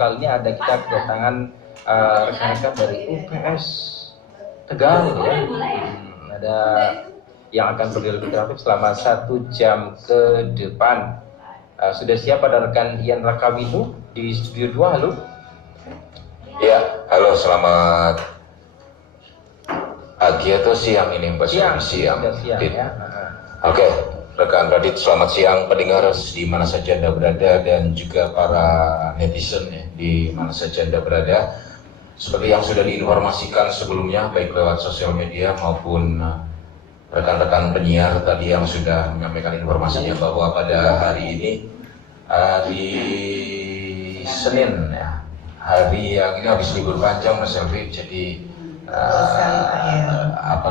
Kali ini ada kita kedatangan rekan-rekan dari UPS Tegal ya. Ada yang akan berdiskusi selama 1 jam ke depan. Sudah siap ada rekan Ian Rakawitu di studio 2, halo? Ya, halo, selamat pagi atau siang ini Mbak? Siang ya. Oke. Rekan Radit, selamat siang pendengar di mana saja Anda berada dan juga para netizen ya, di mana saja Anda berada. Seperti yang sudah diinformasikan sebelumnya baik lewat sosial media maupun rekan-rekan penyiar tadi yang sudah menyampaikan informasinya bahwa pada hari ini, hari Senin ya, hari yang ini habis libur panjang Mas Elvi, jadi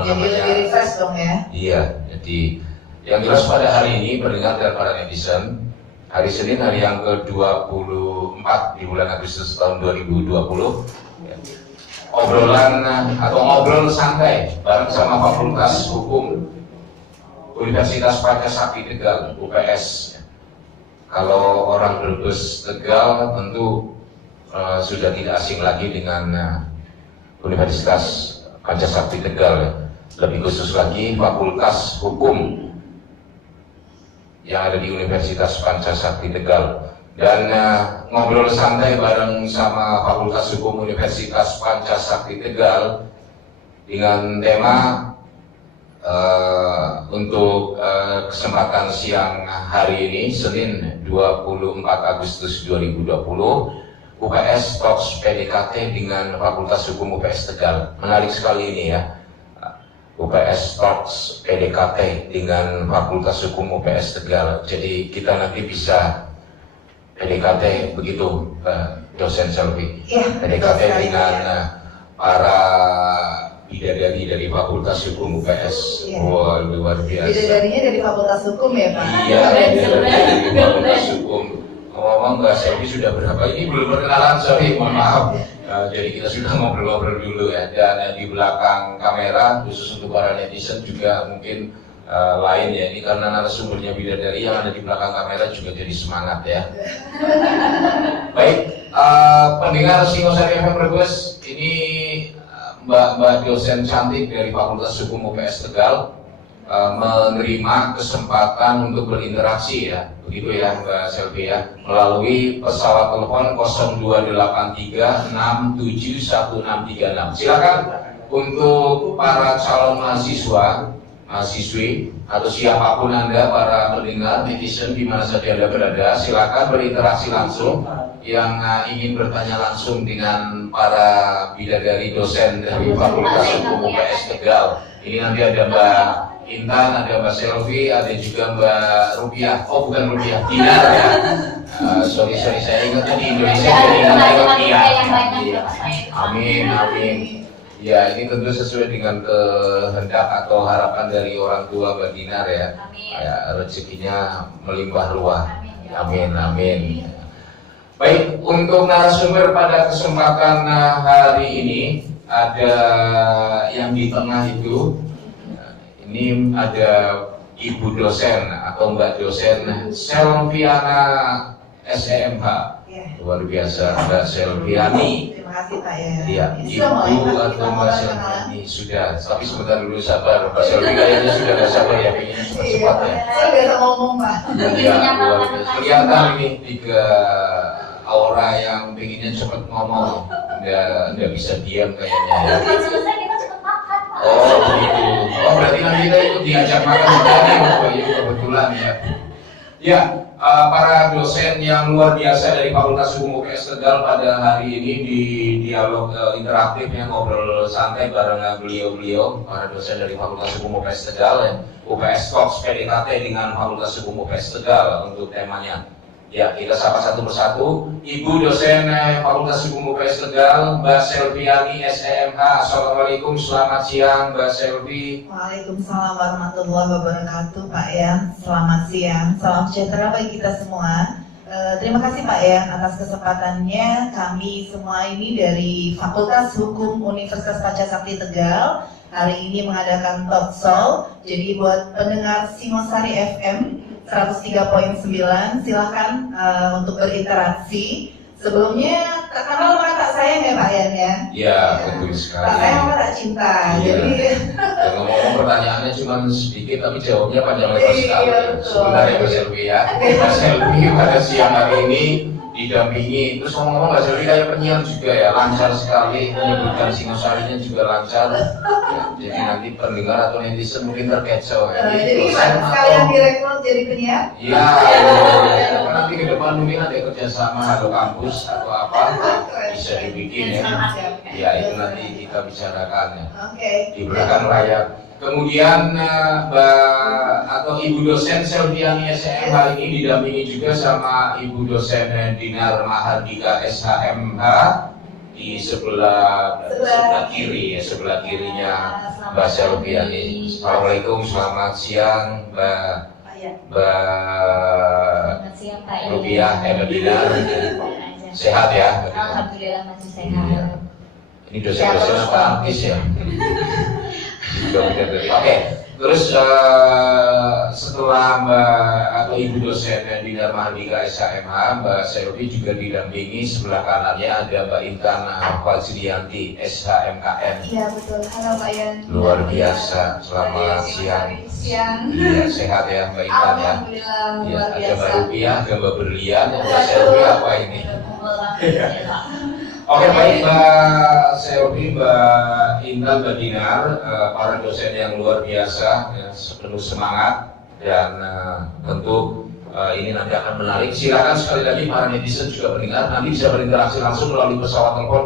lebih refresh dong ya. Iya, jadi yang jelas pada hari ini pendengar dan para netizen, hari Senin, hari yang ke-24 di bulan Agustus tahun 2020, obrolan atau ngobrol santai bareng sama Fakultas Hukum Universitas Pancasakti Tegal UPS. Kalau orang Brebes Tegal tentu sudah tidak asing lagi dengan Universitas Pancasakti Tegal, lebih khusus lagi Fakultas Hukum yang ada di Universitas Pancasakti Tegal. Dan ngobrol santai bareng sama Fakultas Hukum Universitas Pancasakti Tegal dengan tema untuk kesempatan siang hari ini Senin 24 Agustus 2020, UPS Talks PDKT dengan Fakultas Hukum UPS Tegal. Menarik sekali ini ya, UPS Talks PDKT dengan Fakultas Hukum UPS Tegal. Jadi kita nanti bisa PDKT begitu, dosen Selvi. Ya, PDKT dengan para bidadari dari Fakultas Hukum UPS. Ya. Wah, luar biasa. Bidadarinya dari Fakultas Hukum ya Pak? Iya, bidadari dari Fakultas Hukum. Ngomong Mbak Selvi sudah berapa? Ini belum perkenalan, sorry, mohon maaf. Jadi kita sudah ngobrol-ngobrol dulu ya, dan di belakang kamera khusus untuk para netizen juga mungkin lain ya, ini karena narasumbernya bidadari yang ada di belakang kamera juga jadi semangat ya. Baik, pendengar Singosari FM Brebes, ini Mbak dosen cantik dari Fakultas Hukum UPS Tegal menerima kesempatan untuk berinteraksi ya, begitu ya Mbak Selvi ya, melalui pesawat telepon 0283671636. Silakan untuk para calon mahasiswa, mahasiswi atau siapapun Anda, para pendengar netizen di mana saja Anda berada, silakan berinteraksi langsung. Yang ingin bertanya langsung dengan para bidadari dosen dari Fakultas Hukum UPS Tegal. Ini nanti ada Mbak Intan, ada Mbak Selvi, ada juga Mbak Rupiah. Oh bukan Rupiah, Dinar ya. Sorry saya ingatnya di Indonesia jadi ingatnya Rupiah. Amin. Ya, ini tentu sesuai dengan kehendak atau harapan dari orang tua Mbak Dinar ya. Rezekinya melimpah ruah. Amin. Baik, untuk narasumber pada kesempatan hari ini ada yang di tengah itu. Ini ada Ibu dosen atau Mbak dosen Selviana SEMH. Luar biasa, Mbak Selviani. Terima kasih Pak ya. Iya, Ibu atau Mbak Selviani sudah. Tapi sebentar dulu sabar, Mbak Selvi kayaknya sudah gak sabar ya, pengennya cepat-cepat ya. Saya biasa ngomong Pak. Iya, luar biasa. Kelihatan ini tiga aura yang pengennya cepat ngomong, nggak bisa diam kayaknya ya. Oh begitu. Oh berarti nanti kita ikut diajak makan juga nih, kebetulan ya. Ya, para dosen yang luar biasa dari Fakultas Hukum UPS Tegal pada hari ini di dialog interaktif yang ngobrol santai bareng beliau-beliau, para dosen dari Fakultas Hukum UPS Tegal, ya, UPS Talks PDKT dengan Fakultas Hukum UPS Tegal untuk temanya. Ya, kita sapa satu persatu. Ibu dosen Fakultas Hukum UPS Tegal, Mbak Selviani SEMH. Assalamualaikum, selamat siang Mbak Selvi. Waalaikumsalam warahmatullahi wabarakatuh Pak Yan. Selamat siang, salam sejahtera bagi kita semua. Terima kasih Pak Yan atas kesempatannya. Kami semua ini dari Fakultas Hukum Universitas Pancasakti Tegal hari ini mengadakan talk show. Jadi buat pendengar Singosari FM 103.9 silahkan untuk berinteraksi. Sebelumnya kenal sama tak sayang ya Pak Yan ya? Ya, betul sekali. Tak sayang sama tak cinta. Iya. Jadi Dan ngomong-ngomong pertanyaannya cuma sedikit tapi jawabnya panjang lebar sekali. Iya, betul. Sebentar ya Mbak Selvi ya. Mbak Selvi pada siang hari ini didampingi. Terus ngomong-ngomong Mbak Selvi kayak penyiar juga ya, lancar sekali menyebutkan Singosarinya juga lancar. Ya, jadi nanti pendengar atau netizen mungkin terkecoh ya. jadi Dosen sekalian atau- direkrut jadi penyiar. Iya, karena nanti ke depan mungkin ada kerjasama Halo Kampus atau apa bisa dibikin ya. Ya itu nanti kita bicarakan ya. Oke. Di belakang layar. Kemudian atau Ibu dosen Selviani SEM hari ini didampingi juga sama Ibu dosen Dinar Mahardika SHMH di sebelah kiri ya, sebelah kirinya Mbak Selviani. Assalamualaikum, selamat siang Mbak Selamat siang Pak Ian. Rupiah, Mbak Dinar. Sehat ya? Alhamdulillah masih sehat. Iya. Ini dosen-dosen apa artis ya? Oke, terus setelah Mbak atau Ibu dosen Dinar Mahardika SHMH, Mbak Selvi juga didampingi sebelah kanannya ada Mbak Intan Fajrianti SHMKN. Iya betul. Halo Pak Ian. Luar biasa, selamat siang. Siang. Iya, sehat ya Mbak Intan ya. Alhamdulillah Iya, luar ada biasa. Mbak Rupiah, ada Mbak Berlian, Mbak Selvi apa ini? Iya. Oke, baik Mbak Selvi, Mbak Intan, Mbak Dinar, para dosen yang luar biasa, ya, penuh semangat dan tentu ini nanti akan menarik. Silakan sekali lagi para netizen juga pendengar nanti bisa berinteraksi langsung melalui pesawat telepon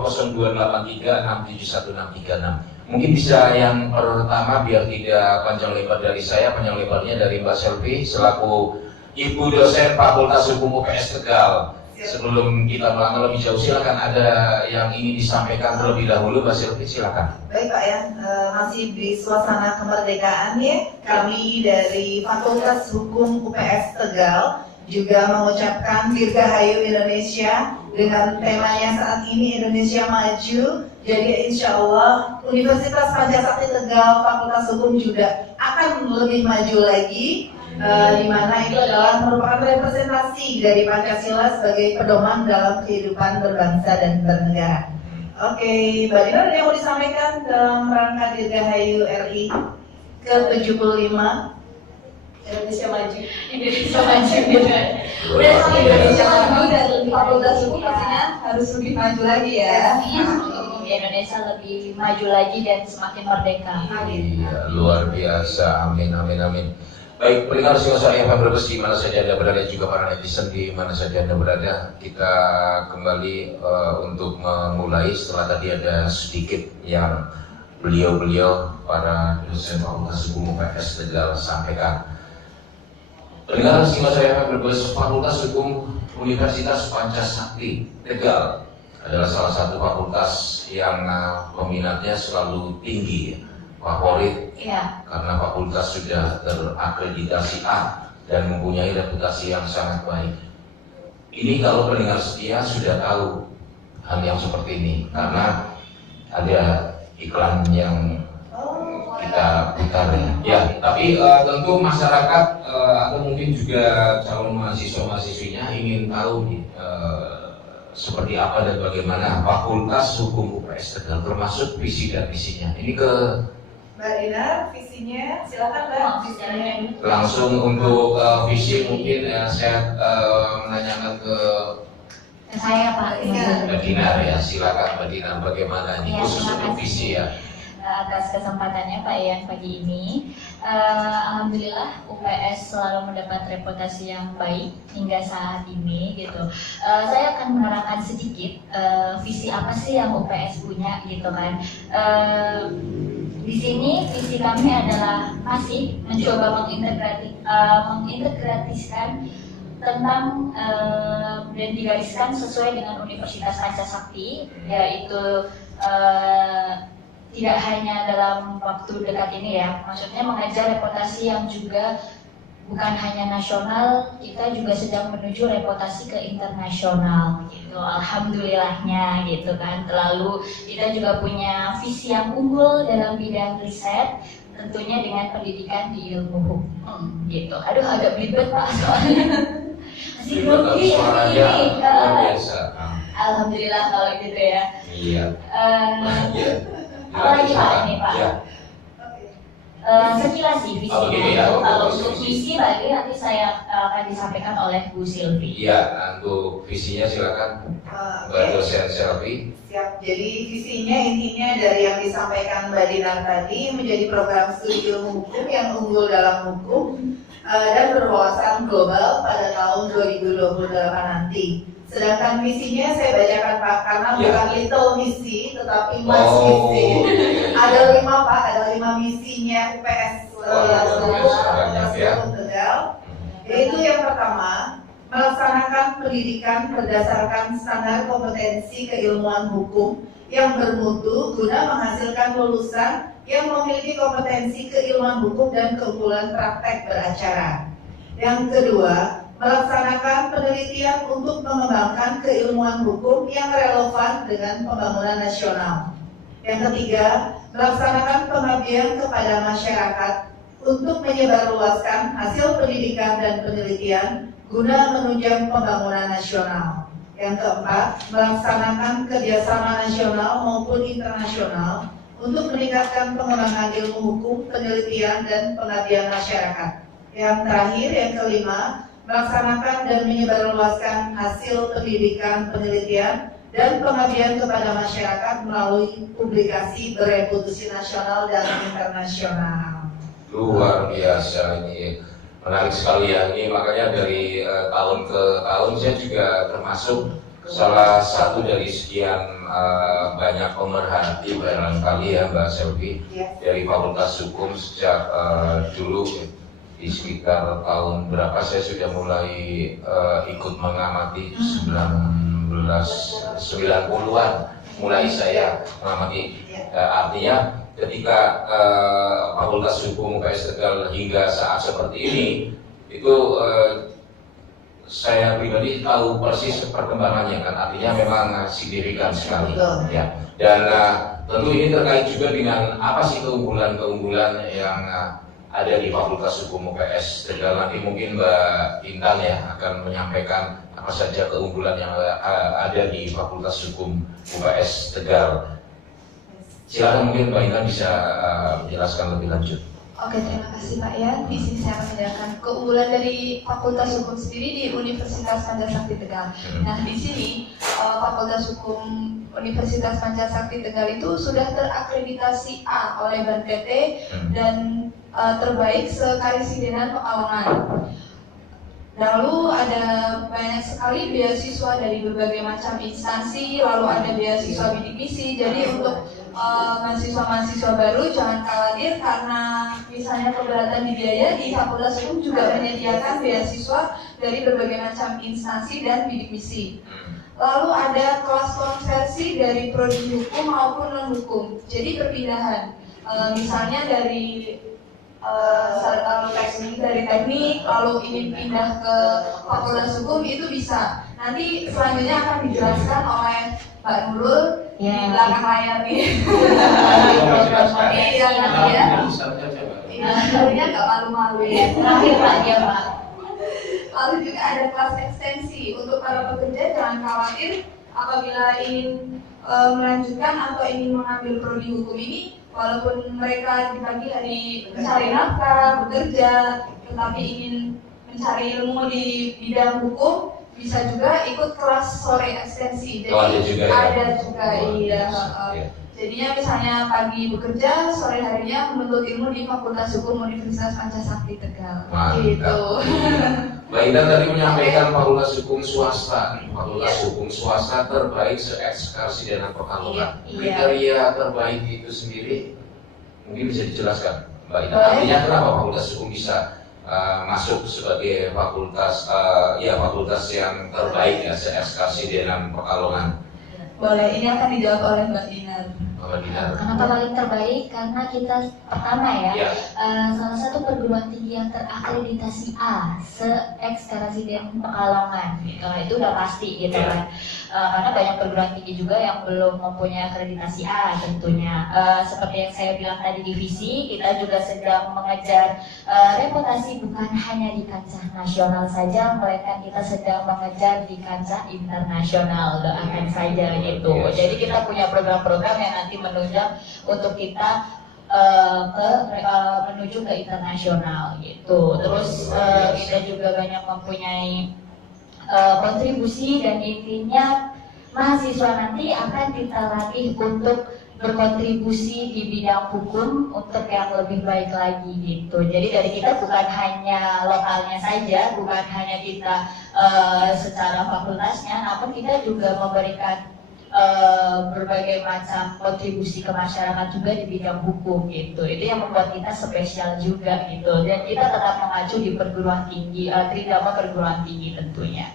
0283671636. Mungkin bisa yang pertama biar tidak panjang lebar dari saya, panjang lebarnya dari Mbak Selvi selaku Ibu dosen Fakultas Hukum UPS Tegal. Sebelum kita melangkah lebih jauh, silakan ada yang ingin disampaikan terlebih dahulu, Mbak Selvi, silakan. Baik Pak Yan, masih di suasana kemerdekaan ya. Kami dari Fakultas Hukum UPS Tegal juga mengucapkan Dirgahayu Indonesia dengan temanya saat ini Indonesia Maju. Jadi insya Allah Universitas Pancasakti Tegal Fakultas Hukum juga akan lebih maju lagi. Di mana itu adalah merupakan representasi dari Pancasila sebagai pedoman dalam kehidupan berbangsa dan bernegara. Oke, Mbak Dina ada yang mau disampaikan dalam rangka Dirgahayu RI ke-75 Indonesia Maju. Indonesia maju gitu. Udah sama Indonesia maju dan Fakultas Hukum pastinya harus lebih maju lagi ya. Indonesia lebih maju lagi dan semakin merdeka. Iya, luar biasa, amin, amin, amin. Baik, pendengar Singosari FM Brebes di mana saja Anda berada, juga para netizen di mana saja Anda berada, kita kembali untuk memulai setelah tadi ada sedikit yang beliau-beliau para dosen Fakultas Hukum UPS Tegal sampaikan. Pendengar Singosari FM Brebes, Fakultas Hukum Universitas Pancasakti Tegal adalah salah satu fakultas yang peminatnya selalu tinggi, favorit. Iya. Karena fakultas sudah terakreditasi A dan mempunyai reputasi yang sangat baik. Ini kalau pendengar setia sudah tahu hal yang seperti ini karena ada iklan yang kita putar ya. Ya, tapi tentu masyarakat atau mungkin juga calon mahasiswa-mahasiswinya ingin tahu nih, seperti apa dan bagaimana Fakultas Hukum UPS Tegal termasuk visi dan misinya. Ini ke Mbak Dina, visinya silakan Mbak. Visinya. langsung untuk visi mungkin saya menanyakan ke Saya Pak. Mbak Dinar ya, silakan Mbak Dinar bagaimana ini Ya, khusus terima untuk kasih. visi ya. Atas kesempatannya Pak Ian pagi ini. Alhamdulillah UPS selalu mendapat reputasi yang baik hingga saat ini gitu. Saya akan menerangkan sedikit visi apa sih yang UPS punya gitu kan. Di sini visi kami adalah masih mencoba mengintegrasikan tentang dan digariskan sesuai dengan Universitas Pancasakti, yaitu tidak hanya dalam waktu dekat ini ya, maksudnya mengejar reputasi yang juga bukan hanya nasional, kita juga sedang menuju reputasi ke internasional gitu. Alhamdulillahnya gitu kan. Lalu kita juga punya visi yang unggul dalam bidang riset, tentunya dengan pendidikan di ilmu hukum gitu. Aduh agak belibet Pak soalnya. Masih grogi ini. Biasa. Alhamdulillah kalau gitu ya. Iya. Apa lagi Pak ini Pak? Ya. Sekilas sih visinya ya, itu. Kalau untuk visi lagi nanti saya akan disampaikan oleh Bu Silvi. Iya, untuk visinya silakan Mbak dosen Selvi. Siap. Jadi visinya intinya dari yang disampaikan Mbak Dinar tadi menjadi program studi ilmu hukum yang unggul dalam hukum dan berwawasan global pada tahun 2028 nanti. Sedangkan misinya saya bacakan Pak, karena bukan little misi, tetapi mas misi. Ada 5 Pak, ada 5 misinya UPS Tegal. Yaitu yang pertama, melaksanakan pendidikan berdasarkan standar kompetensi keilmuan hukum yang bermutu guna menghasilkan lulusan yang memiliki kompetensi keilmuan hukum dan keunggulan praktek beracara. Yang kedua, melaksanakan penelitian untuk mengembangkan keilmuan hukum yang relevan dengan pembangunan nasional. Yang ketiga, melaksanakan pengabdian kepada masyarakat untuk menyebarluaskan hasil pendidikan dan penelitian guna menunjang pembangunan nasional. Yang keempat, melaksanakan kerjasama nasional maupun internasional untuk meningkatkan pengembangan ilmu hukum, penelitian, dan pengabdian masyarakat. Yang terakhir, yang kelima, melaksanakan dan menyebarluaskan hasil pendidikan, penelitian, dan pengabdian kepada masyarakat melalui publikasi bereputasi nasional dan internasional. Luar biasa, ini menarik sekali ya. Ini makanya dari tahun ke tahun saya juga termasuk salah satu dari sekian banyak pemerhati barangkali ya Mbak Selvi dari Fakultas Hukum sejak dulu. Di sekitar tahun berapa saya sudah mulai ikut mengamati 1990-an mulai saya mengamati. Artinya ketika Fakultas Hukum UPS Tegal hingga saat seperti ini itu saya pribadi tahu persis perkembangannya kan, artinya memang signifikan sekali ya. Dan tentu ini terkait juga dengan apa sih keunggulan-keunggulan yang ada di Fakultas Hukum UPS Tegal. Nanti mungkin Mbak Intan ya akan menyampaikan apa saja keunggulan yang ada di Fakultas Hukum UPS Tegal. Silakan mungkin Mbak Intan bisa menjelaskan lebih lanjut. Oke, terima kasih Pak ya. Di sini saya akan menjelaskan keunggulan dari Fakultas Hukum sendiri di Universitas Pancasakti Tegal. Nah, di sini Fakultas Hukum Universitas Pancasakti Tegal itu sudah terakreditasi A oleh BAN PT dan terbaik sekarisidenan Pekalongan. Lalu ada banyak sekali beasiswa dari berbagai macam instansi, lalu ada beasiswa bidik misi. Jadi untuk mahasiswa-mahasiswa baru jangan khawatir karena misalnya keberatan di biaya, di Fakultas Hukum juga menyediakan beasiswa dari berbagai macam instansi dan bidik misi. Lalu ada kelas konversi dari prodi hukum maupun non hukum. Jadi perpindahan, misalnya dari teknik lalu ingin pindah ke Fakultas Hukum itu bisa. Nanti selanjutnya akan dijelaskan oleh Mbak Nurul di belakang layar nih. Iya nanti ya. Sebenarnya nggak malu-malu ya. Terakhir lagi ya Pak. Lalu juga ada kelas ekstensi untuk para pekerja, jangan khawatir apabila ingin melanjutkan atau ingin mengambil prodi hukum ini, walaupun mereka di pagi hari mencari nafkah, bekerja, tetapi ingin mencari ilmu di bidang hukum, bisa juga ikut kelas sore ekstensi. Jadi ada juga, iya. Jadinya misalnya pagi bekerja, sore harinya menuntut ilmu di Fakultas Hukum Universitas Pancasakti Tegal. Mantap. Gitu. Mbak Indah tadi menyampaikan Fakultas Hukum Swasta, Fakultas Hukum Swasta terbaik se-Ekskarsi dan Pekalongan. Iya. Kriteria terbaik itu sendiri mungkin bisa dijelaskan, Mbak Indah. Boleh. Artinya kenapa Fakultas Hukum bisa masuk sebagai fakultas yang terbaik ya se-Ekskarsi dan Pekalongan? Boleh, ini akan dijawab oleh Mbak Dinar. Mbak Dinar. Kenapa paling terbaik? Karena kita pertama ya, Ya. salah satu perguruan tinggi yang terakreditasi A se-Ekskarsi Pekalongan, gitu. Itu udah pasti gitu Ya. kan. Karena banyak perguruan tinggi juga yang belum mempunyai akreditasi A tentunya. Seperti yang saya bilang tadi di visi, kita juga sedang mengejar reputasi bukan hanya di kancah nasional saja, melainkan kita sedang mengejar di kancah internasional. Doakan saja gitu. Jadi kita punya program-program yang nanti menunjang untuk kita menuju ke internasional gitu. Terus kita juga banyak mempunyai kontribusi, dan intinya mahasiswa nanti akan kita latih untuk berkontribusi di bidang hukum untuk yang lebih baik lagi gitu. Jadi dari kita bukan hanya lokalnya saja, bukan hanya kita secara fakultasnya, namun kita juga memberikan berbagai macam kontribusi ke masyarakat juga di bidang hukum gitu. Itu yang membuat kita spesial juga gitu. Dan kita tetap mengacu di perguruan tinggi, tridharma perguruan tinggi tentunya.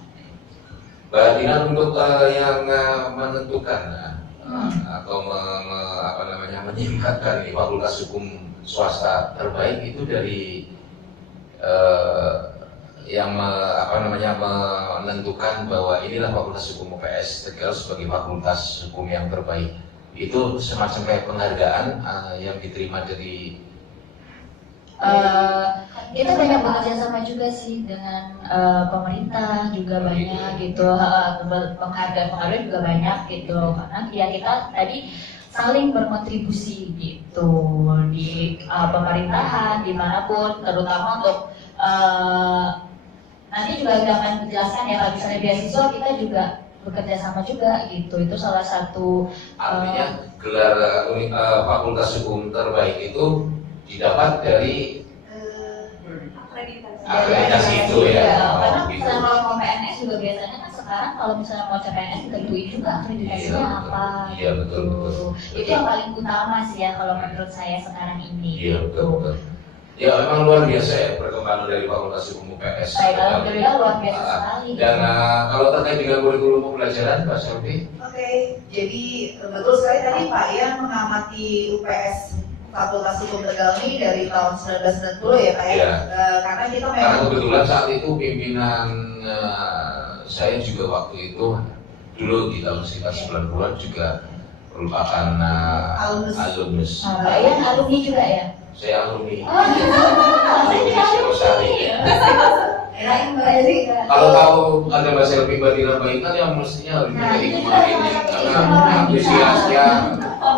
Mbak Dinar, untuk yang menentukan atau menyimpatkan di Fakultas Hukum Swasta terbaik itu dari yang menentukan bahwa inilah Fakultas Hukum UPS Tegal sebagai fakultas hukum yang terbaik. Itu semacam kayak penghargaan yang diterima dari kita banyak bekerja sama juga sih dengan pemerintah juga banyak gitu, penghargaan juga banyak gitu, karena ya kita tadi saling berkontribusi gitu di pemerintahan dimanapun, terutama untuk nanti juga akan menjelaskan ya, kalau misalnya beasiswa kita juga bekerja sama juga gitu. Itu salah satu artinya gelar Fakultas Hukum terbaik itu didapat dari akreditasi itu ya. Karena Gitu. misalnya kalau mau PNS juga biasanya kan sekarang kalau misalnya mau CPNS ditentuin juga akreditasinya Iya, apa. iya, betul, gitu. betul. Itu yang paling utama sih ya kalau menurut saya sekarang ini. Iya, gitu. betul. Ya memang luar biasa ya perkembangan dari Fakultas Hukum UPS. Baik, alhamdulillah luar biasa sekali. Dan kalau terkait dengan kurikulum pembelajaran, Pak Selvi? Oke, jadi betul sekali tadi Pak Ian mengamati UPS Fakultas Hukum Tegal ini dari tahun 1990 ya Pak ya. Iya. Karena kita Karena memang kebetulan saat itu pimpinan saya juga waktu itu dulu di tahun sekitar 90-an juga merupakan alumnus. Pak Ian alumni juga ya? Saya alumni. Oh gitu. Alumni Sirosari. Kirain Mbak Erika. Kalau tahu ada Mbak Selvi, Mbak Dina Baikan yang mestinya harus menjadi itu kemarin juga ini salah satu karena antusiasnya,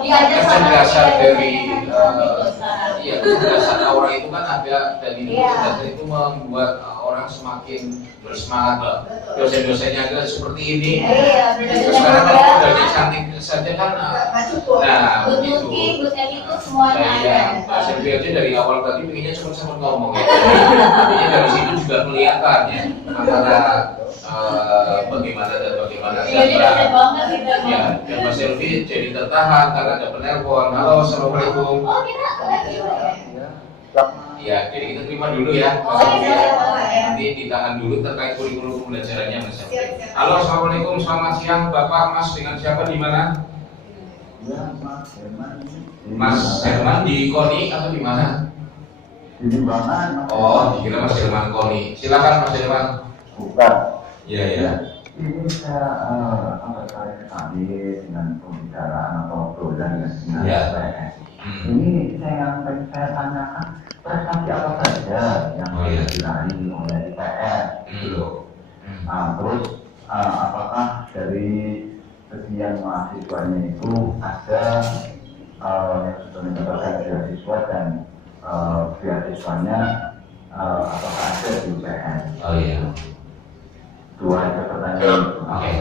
Iya, ada kecerdasan dari sekarang. iya kecerdasan orang itu kan ada, dan itu Iya. kecerdasan itu membuat orang semakin bersemangat lah. Dosen-dosennya agak seperti ini. Iya, Terus sekarang kalau udah cantik saja kan, nggak cukup. nah Good begitu. looking, good attitude semuanya Nah, ada. iya, Mbak Selvi aja dari awal tadi pengennya cuma sama ngomong ya. Jadi dari situ juga kelihatan ya antara bagaimana dan bagaimana. Iya, dia keren banget gitu. Ya, dan Mbak Selvi jadi tertahan karena ada penelpon. Halo, assalamualaikum. Oh, kita Ya, jadi kita terima dulu ya. Oh, iya, iya. Nanti ditahan dulu terkait kurikulum pembelajarannya, Mas Selvi. Siap, siap. Halo, assalamualaikum, selamat siang, Bapak, Mas, dengan siapa di mana? Ya, Mas Herman. Mas Herman di KONI atau di mana? Di Limbangan. Oh, dikira Mas Herman KONI. Silakan Mas Herman. Bukan. Iya, iya. Ini saya terkait sekali dengan pembicaraan atau obrolan dengan Ya. UPS. Hmm. Ini yang pengen saya tanyakan, prestasi apa saja yang Oh, iya. diraih oleh UPS gitu loh. Nah, terus apakah dari sekian mahasiswanya itu ada yang sudah mendapatkan beasiswa dan beasiswanya apakah ada di UPS? Oh iya. Dua aja pertanyaan itu. Oke.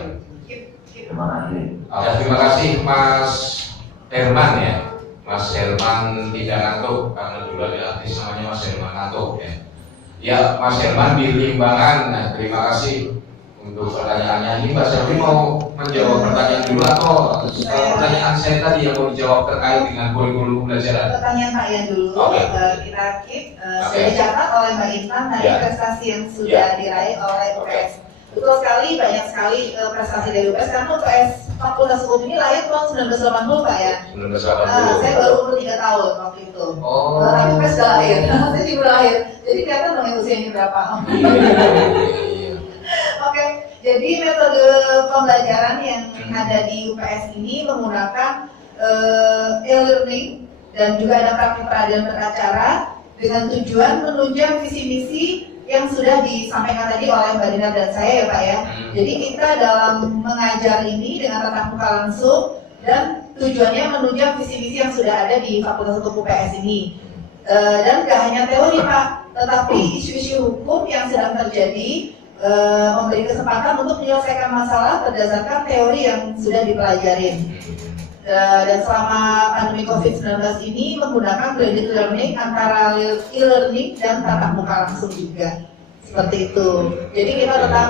Terima kasih. Oke, terima kasih Mas Herman ya, Mas Herman tidak ngantuk karena dulu ada artis namanya Mas Herman ngantuk ya. Ya, Mas Herman di Limbangan. Nah, terima kasih untuk pertanyaannya. Ini Mbak Selvi mau menjawab pertanyaan dulu atau pertanyaan saya tadi yang mau dijawab terkait dengan kurikulum pembelajaran? Pertanyaan Pak Ian dulu, Oke. kita keep. Oke. Sudah dicatat oleh Mbak Intan dari Ya. prestasi yang sudah Ya. diraih oleh Oke. UPS. Betul sekali, banyak sekali prestasi dari UPS karena UPS Fakultas Hukum ini lahir tahun 1980 Pak ya. 1980. Saya baru umur 3 tahun waktu itu. Oh. Tapi UPS sudah lahir, saya juga lahir. Jadi kelihatan dong usianya berapa. Iya. Oke, jadi metode pembelajaran yang ada di UPS ini menggunakan e-learning dan juga ada praktik peradilan beracara dengan tujuan menunjang visi misi yang sudah disampaikan tadi oleh Mbak Dina dan saya ya Pak ya. Jadi kita dalam mengajar ini dengan tatap muka langsung dan tujuannya menunjang visi misi yang sudah ada di Fakultas Hukum UPS ini. Dan gak hanya teori Pak, tetapi isu-isu hukum yang sedang terjadi memberi kesempatan untuk menyelesaikan masalah berdasarkan teori yang sudah dipelajarin. Dan selama pandemi COVID-19 ini menggunakan blended learning antara e-learning dan tatap muka langsung juga. Seperti itu. Jadi kita tetap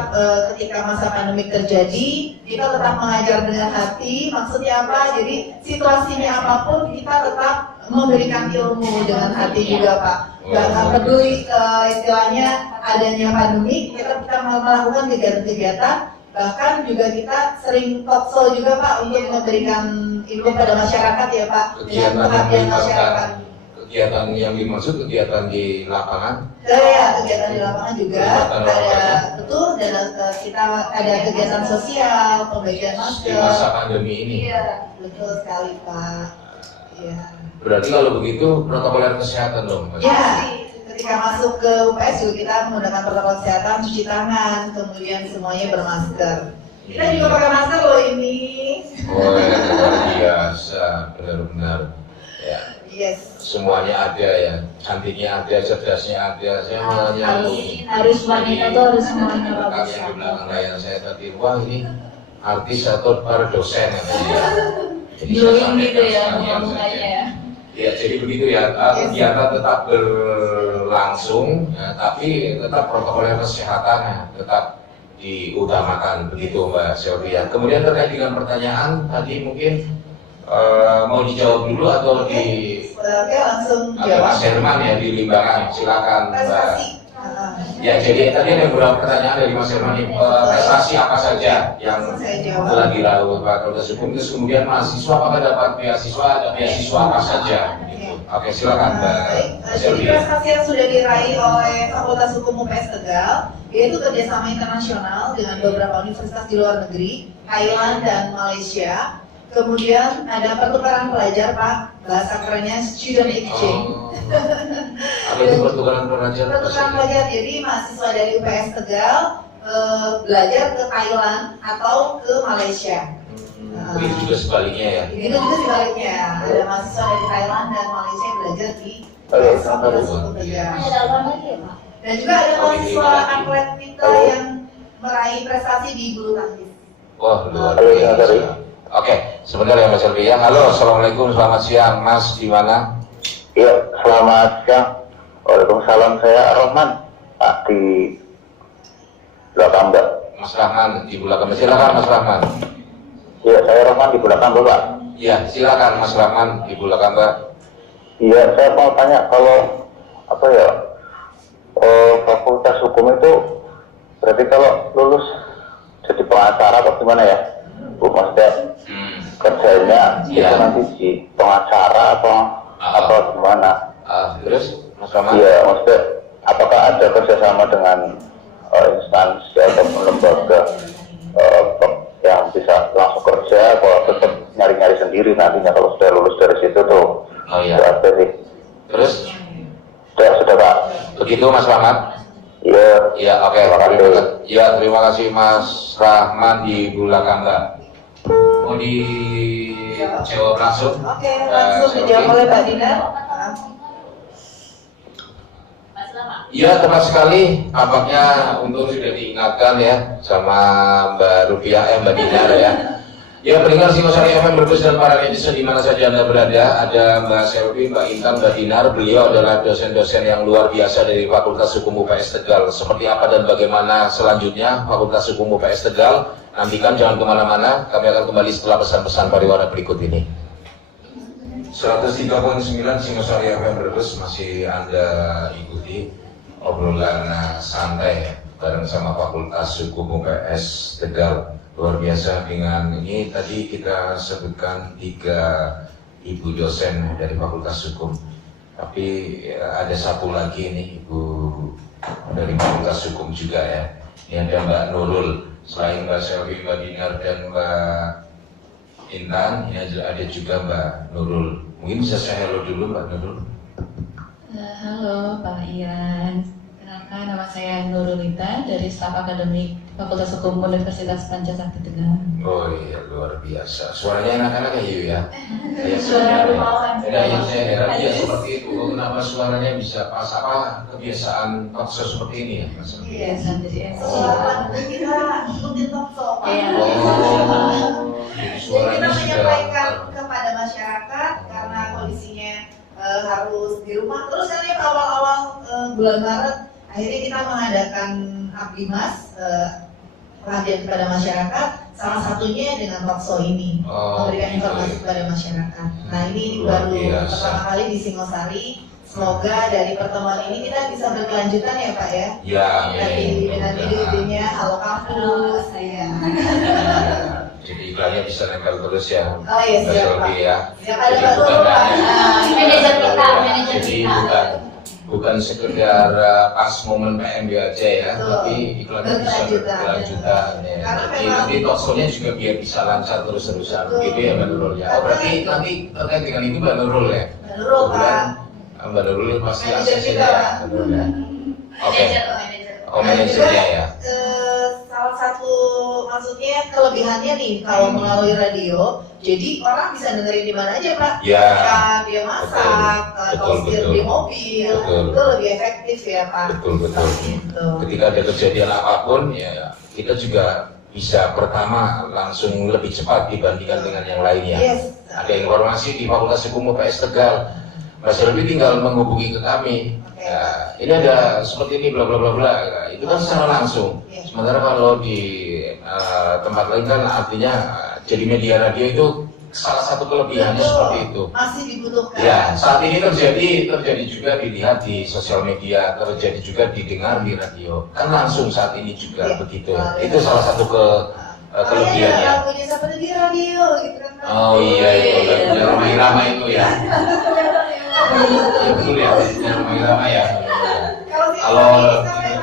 ketika masa pandemi terjadi, kita tetap mengajar dengan hati. Maksudnya apa? Jadi situasinya apapun kita tetap memberikan ilmu dengan hati juga Pak. Gak peduli istilahnya adanya pandemi, kita melakukan kegiatan-kegiatan. Bahkan juga kita sering talk show juga Pak untuk memberikan ilmu pada masyarakat ya Pak. Dengan perhatian masyarakat. Kegiatan yang dimaksud kegiatan di lapangan. Ya, kegiatan di lapangan juga Kegiatan ada lapangan. betul dan kita ada kegiatan sosial, pembagian Di masker. masa pandemi ini. Iya, betul sekali Pak. Iya. Berarti kalau begitu protokoler kesehatan dong Mas? Ya, ketika masuk ke UPS juga kita menggunakan protokol kesehatan, cuci tangan, kemudian semuanya bermasker. Kita juga pakai masker loh ini. Oh ya, luar biasa, benar-benar. Ya, Yes. semuanya ada ya, cantiknya ada, cerdasnya ada. Saya hanya Harus wanita tuh harus semuanya rekan bagus. yang di belakang layar saya tadi, wah ini artis atau para dosen katanya. Jadi saya Glowing sampaikan gitu ya sekalian muka-mukanya saja. ya. Ya, jadi begitu ya, kegiatan tetap berlangsung, ya, tapi tetap protokol kesehatannya tetap diutamakan, begitu Mbak Sylvia. Kemudian terkait dengan pertanyaan tadi mungkin mau dijawab dulu atau di Oke, langsung atau jawab. Mas Herman ya di Limbangan, silakan Mbak. Prestasi. Ya, jadi tadi ada beberapa pertanyaan dari Mas Herman. Prestasi apa saja yang Saya jawab. telah diraih Fakultas Hukum, terus kemudian mahasiswa apakah dapat beasiswa, ada beasiswa apa saja? Gitu. Oke, silakan Mbak Baik, jadi Sylvia. prestasi yang sudah diraih oleh Fakultas Hukum UPS Tegal yaitu kerjasama internasional dengan beberapa universitas di luar negeri, Thailand dan Malaysia. Kemudian ada pertukaran pelajar Pak, bahasa kerennya student exchange. Oh. Apa itu pertukaran pelajar? Pertukaran pelajar, jadi mahasiswa dari UPS Tegal belajar ke Thailand atau ke Malaysia. Begitu juga sebaliknya ya. Begitu juga sebaliknya, ada mahasiswa dari Thailand dan Malaysia yang belajar di Fakultas Hukum Tegal. Ada apa lagi ya Pak? Dan juga ada mahasiswa atlet kita yang meraih prestasi di bulu tangkis. Wah, luar biasa. Oke, sebentar ya Mas Sylvia. Halo, assalamualaikum, selamat siang, Mas. Di mana? Iya, selamat siang. Waalaikumsalam, saya Rohman, Pak di belakang Mbak. Mas Rahman di belakang. Silakan Mas Rahman. Iya, saya Rohman di belakang Mbak. Iya, silakan Mas Rahman di belakang Mbak. Iya, saya mau tanya kalau apa ya Fakultas Hukum itu berarti kalau lulus jadi pengacara atau gimana ya? Bu, maksudnya kerjanya itu Iya. nanti di pengacara atau gimana? Terus Mas Rahman? Iya, maksudnya apakah ada kerjasama dengan instansi atau lembaga yang bisa langsung kerja atau tetap nyari-nyari sendiri nantinya kalau sudah lulus dari situ tuh? Oh iya. Itu apa sih? Terus? Sudah Pak. Begitu Mas Rahman? Iya. Iya, oke. Terima kasih Mas Rahman di belakang Mbak. Mau dijawab langsung? Oke, langsung dijawab oleh Mbak Dina. Iya, tepat sekali. Tampaknya untuk sudah diingatkan ya sama Mbak Rupiah, Mbak Dinar ya. Ya, pendengar Singosari FM Brebes dan para netizen di mana saja Anda berada, ada Mbak Selvi, Mbak Intan, Mbak Dinar. Beliau adalah dosen-dosen yang luar biasa dari Fakultas Hukum UPS Tegal. Seperti apa dan bagaimana selanjutnya Fakultas Hukum UPS Tegal? Nantikan, jangan kemana-mana. Kami akan kembali setelah pesan-pesan pariwara berikut ini. 103.9 Singosari FM Brebes masih Anda ikuti obrolan santai bareng sama Fakultas Hukum UPS Tegal. Luar biasa dengan ini tadi kita sebutkan 3 ibu dosen dari Fakultas Hukum, tapi ada satu lagi nih ibu dari Fakultas Hukum juga ya. Ini ada Mbak Nurul, selain Mbak Selvi, Mbak Dinar dan Mbak Intan, ini ada juga Mbak Nurul. Mungkin bisa saya halo dulu Mbak Nurul. Halo Pak Ian, kenalkan nama saya Nurulita dari staf akademik Fakultas Hukum Universitas Pancasakti Tegal. Oh iya, luar biasa. Suaranya enak-enak ya Yu ya. Suara rumahan. Ya, yang saya heran ya seperti itu. Kenapa suaranya bisa pas apa kebiasaan talkshow seperti ini ya Mas? Iya, Jadi selamat kita ikutin talk show. Iya. Oh, jadi Jadi suaranya kita sudah. menyampaikan kepada masyarakat karena kondisinya harus di rumah. Terus kan ya awal-awal bulan Maret akhirnya kita mengadakan Abdimas perhatian kepada masyarakat, salah satunya dengan talkshow ini, memberikan informasi kepada masyarakat. Nah ini Luar baru biasa. pertama kali di Singosari. Semoga dari pertemuan ini kita bisa berkelanjutan ya Pak ya. Ya, Nanti dengan ide-idenya Halo Kampus, ya. Jadi iklannya bisa nempel terus ya. Oh iya Mbak siap Pak. Selvi ya. Siap ada Jadi Pak bukan Guru, Pak. hanya- Nah, Manajer kita, manajer Jadi kita. bukan sekedar pas momen PMB aja ya, Betul. tapi iklannya bisa berkelanjutan ya. Karena Jadi memang- nanti talkshow-nya juga biar bisa lancar terus-terusan. Betul. Gitu ya Mbak Nurul ya. Oh, berarti nanti terkait dengan itu Mbak Nurul ya. Mbak Nurul, Pak. Kebetulan, Mbak Nurul pasti Manajer aksesnya kita, ya. Pak. Mbak Nurul ya. Oke. Manajer. Oh, manajernya ya. Salah satu maksudnya kelebihannya nih kalau melalui radio, jadi orang bisa dengerin di mana aja Pak. Ya. Ketika dia masak, Betul, atau setir betul. di mobil, Betul. itu lebih efektif ya Pak. Betul. Gitu. Ketika ada kejadian apapun ya kita juga bisa pertama langsung lebih cepat dibandingkan dengan yang lainnya. Yes. Ada informasi di Fakultas Hukum UPS Tegal, Mas Selvi tinggal menghubungi ke kami. Oke. Ya, ini ada seperti ini bla bla bla bla. Nah, itu kan secara langsung. Iya. Sementara kalau di tempat lain kan artinya jadi media radio itu salah satu kelebihannya Betul. seperti itu. Masih dibutuhkan. Ya, saat ini terjadi juga dilihat di sosial media, terjadi juga didengar di radio. Kan langsung saat ini juga Iya. begitu. Ah, iya. Itu salah satu kelebihannya. Makanya lagunya seperti di radio gitu kan Pak. Oh iya itu lagunya Roma Irama itu ya. Ya betul ya, lagunya Roma Irama ya. Kalau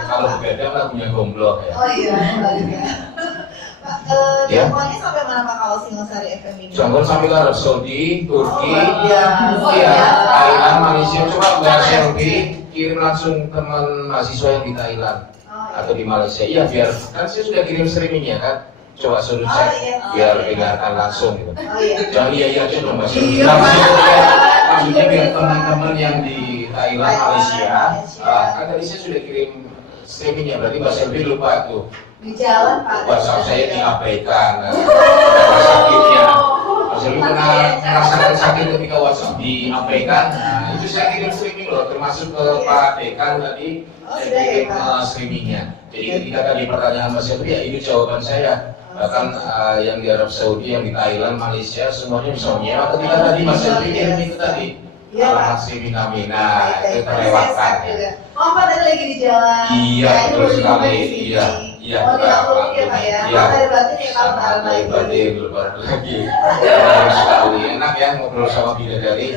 Kalau begadang lagunya Gombloh ya. Oh iya, baliknya. Pak, Ya. jangkauannya sampai mana Pak kalau Singosari FM ini? Jangkauan sampai ke Arab Saudi, Turki, Oh, ya, iya. Thailand, Malaysia. Coba Mbak Selvi kirim langsung teman mahasiswa yang di Thailand atau di Malaysia. Iya biar kan saya sudah kirim streamingnya kan. Coba suruh Oh, cek iya. biar dengarkan langsung gitu. Oh iya. Jangan iya aja dong Mbak Selvi. Iya, Maksudnya biar teman-teman yang di Thailand, Malaysia, kan tadi saya sudah kirim streamingnya. Berarti Mbak Selvi lupa tuh. Di jalan Pak. WhatsApp saya diabaikan. Karena sakitnya. Mas Selvi pernah merasakan sakit ketika WhatsApp diabaikan. Nah, itu saya kirim streaming loh, termasuk ke Pak Dekan tadi. Oh, Saya sudah ya, kirim Pak. streamingnya. Jadi ketika tadi pertanyaan Mas Selvi, ya ini jawaban saya. Bahkan yang di Arab Saudi, yang di Thailand, Malaysia, semuanya bisa menyewa. Ketika tadi Mas Selvi kirim itu tadi. Iya, Pak. Alamat streaming kami. Nah, itu terlewatkan. juga. Oh Pak tadi lagi di jalan. Iya, Kayaknya betul baru di sekali. rumah di sini. Iya, iya. Oh dimaklumi ya Pak ya. Iya. Ada batin ya kalau Sangat bareng lagi. batin, lebaran lagi. Baru sekali. Enak ya ngobrol sama bidadari.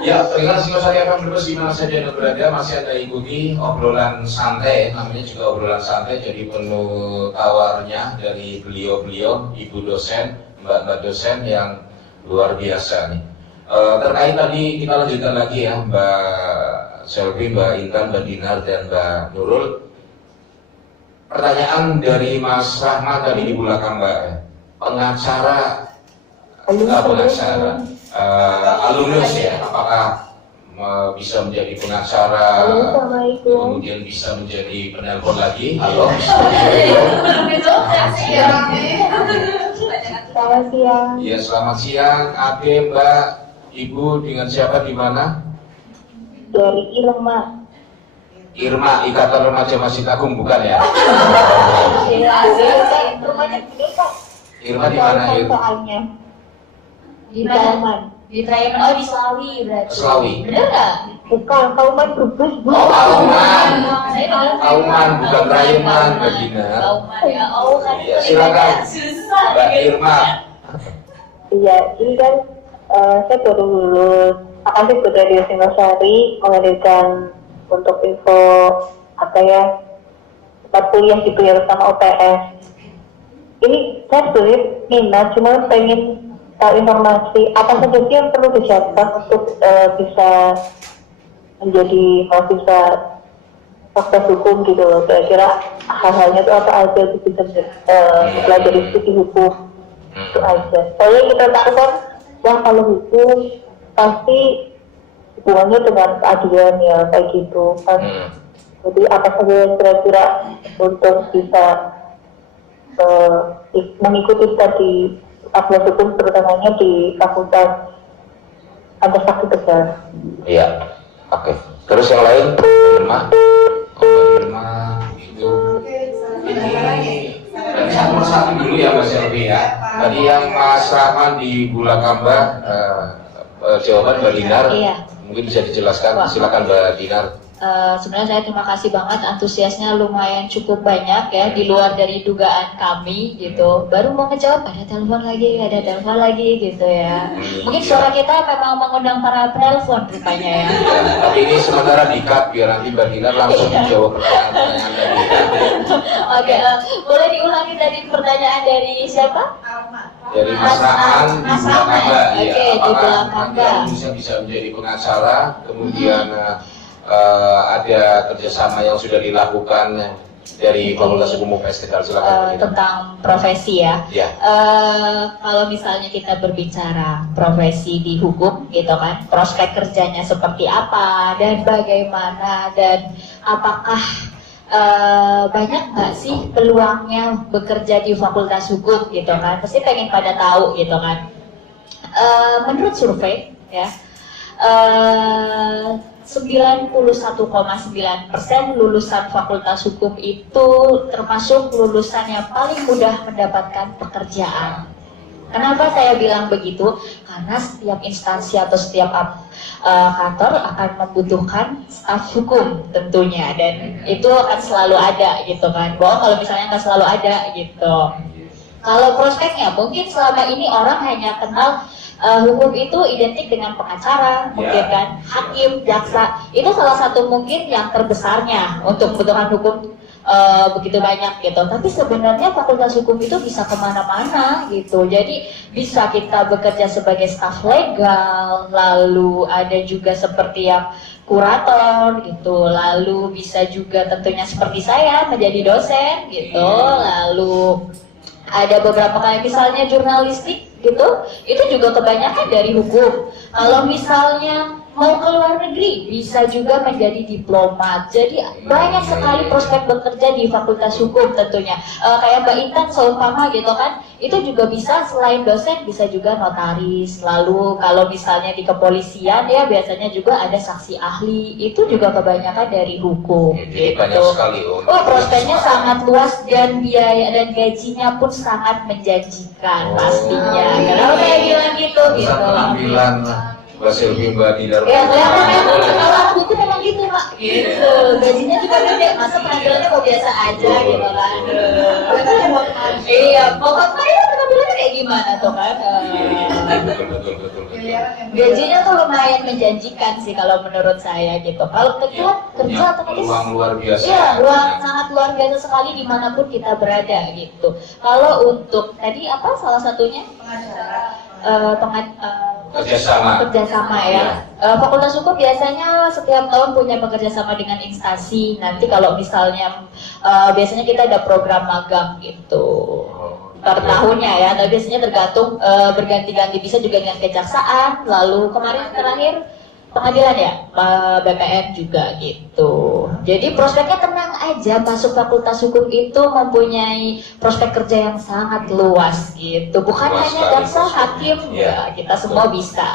Ya, pendengar Singosari FM Brebes di mana saja Anda berada masih Anda ikuti obrolan santai. Namanya juga obrolan santai, jadi penuh tawarnya dari beliau-beliau, ibu dosen, mbak-mbak dosen yang luar biasa nih. Terkait tadi kita lanjutkan lagi ya Mbak Selvi, Mbak Intan, Mbak Dinar dan Mbak Nurul. Pertanyaan dari Mas Rahmat tadi di belakang Mbak, pengacara, alumnus ya, apakah bisa menjadi pengacara, kemudian bisa menjadi penelpon lagi? Halo, Iya, Selamat siang. Ya, selamat siang, Ade, Mbak, Ibu, dengan siapa di mana? Dari Irma. Irma, Ikatan Remaja Masjid Agung, bukan ya? Iya, rumahnya gede kok. Irma di mana, Irma? Soalnya Di di mana? Kauman. Di Trayan, oh di Selawi berarti. Selawi. Bener nggak? Bukan, Kauman Brebes, Bu. Oh, Kauman. Saya dengar Kauman, bukan Rayuman, Mbak Dinar. Kauman ya, oh kan. Iya, silakan. Susah. Mbak Irma. Iya, ini kan saya baru lulus. Akan sih dari Radio Singosari menghadirkan untuk info apa ya, tempat kuliah gitu ya bersama UPS. Ini saya sebenarnya minat, cuma pengen tahu informasi apa saja sih yang perlu disiapkan untuk bisa menjadi mahasiswa fakultas hukum gitu loh. Kira-kira hal-halnya itu apa aja gitu bisa mempelajari studi hukum itu aja. Soalnya kita tahu kan, wah kalau hukum pasti hubungannya dengan keadilan ya kayak gitu kan. Jadi apa saja yang kira-kira untuk bisa mengikuti studi fakultas hukum terutamanya di Fakultas Pancasakti Tegal. Iya, oke. Terus yang lain, Irma? Oh, Mbak Irma, itu. Ini dari satu persatu dulu ya Mas Selvi ya. Tadi yang Mas Rahman di Bulakamba, jawaban Mbak Dinar, Iya. mungkin bisa dijelaskan. Silakan Mbak Dinar. Sebenarnya saya terima kasih banget, antusiasnya lumayan cukup banyak ya, di luar dari dugaan kami gitu. Baru mau ngejawab ada telepon lagi gitu ya. Mungkin suara kita memang mengundang para penelpon rupanya ya. Tapi ini sementara di-cut biar nanti Mbak Dinar langsung menjawab pertanyaan-pertanyaan tadi. Oke, boleh diulangi tadi pertanyaan dari siapa? Dari Mas Rahman di Mas Rahman. Bulakamba. Oke, di Apakah nanti Bulakamba. Indonesia bisa menjadi pengacara, kemudian ada kerjasama yang sudah dilakukan dari Fakultas Hukum UPS Tegal. Silakan. Tentang profesi ya. Ya. Kalau misalnya kita berbicara profesi di hukum gitu kan, prospek kerjanya seperti apa dan bagaimana dan apakah banyak nggak sih peluangnya bekerja di Fakultas Hukum gitu kan? Pasti pengen pada tahu gitu kan. Menurut survei ya. 91,9% lulusan Fakultas Hukum itu termasuk lulusan yang paling mudah mendapatkan pekerjaan. Kenapa saya bilang begitu? Karena setiap instansi atau setiap kantor akan membutuhkan staf hukum tentunya, dan itu akan selalu ada gitu kan. Bahwa kalau misalnya nggak selalu ada gitu. Kalau prospeknya mungkin selama ini orang hanya kenal hukum itu identik dengan pengacara, mungkin kan, hakim, jaksa. Itu salah satu mungkin yang terbesarnya untuk kebutuhan hukum begitu banyak gitu. Tapi sebenarnya fakultas hukum itu bisa kemana-mana gitu. Jadi bisa kita bekerja sebagai staf legal, lalu ada juga seperti yang kurator gitu, lalu bisa juga tentunya seperti saya menjadi dosen gitu, lalu ada beberapa kayak misalnya jurnalistik gitu, itu juga kebanyakan dari hukum. Kalau misalnya mau ke luar negeri, bisa juga menjadi diplomat. Jadi banyak sekali prospek bekerja di Fakultas Hukum tentunya. Kayak Mbak Intan seumpama gitu kan, itu juga bisa selain dosen, bisa juga notaris. Lalu kalau misalnya di kepolisian ya biasanya juga ada saksi ahli. Itu juga kebanyakan dari hukum. Jadi gitu. banyak sekali. Oh, prospeknya sangat luas dan biaya dan gajinya pun sangat menjanjikan pastinya. Kenapa saya bilang gitu? Bisa penampilan Mbak Selvi, Mbak Dinar. Ya, kalau aku tuh memang gitu, Pak. Gitu. Gajinya juga gede, masa penampilannya kok biasa aja gitu kan. Iya, pokoknya ya penampilannya kayak gimana tuh kan. Betul. Gajinya tuh lumayan menjanjikan sih kalau menurut saya gitu. Kalau kerja otomatis peluang luar biasa. iya, sangat luar biasa sekali dimanapun kita berada gitu. Kalau untuk tadi apa salah satunya kerjasama ya. Fakultas Hukum biasanya setiap tahun punya bekerjasama dengan instansi. Nanti kalau misalnya biasanya kita ada program magang gitu per tahunnya ya. Tapi biasanya tergantung berganti-ganti, bisa juga dengan kejaksaan. Lalu kemarin terakhir pengadilan ya, BPN juga gitu. Jadi prospeknya tenang aja, masuk fakultas hukum itu mempunyai prospek kerja yang sangat luas gitu. Bukan Luas hanya sekali jaksa, prospeknya. hakim, Iya. ya, kita semua bisa.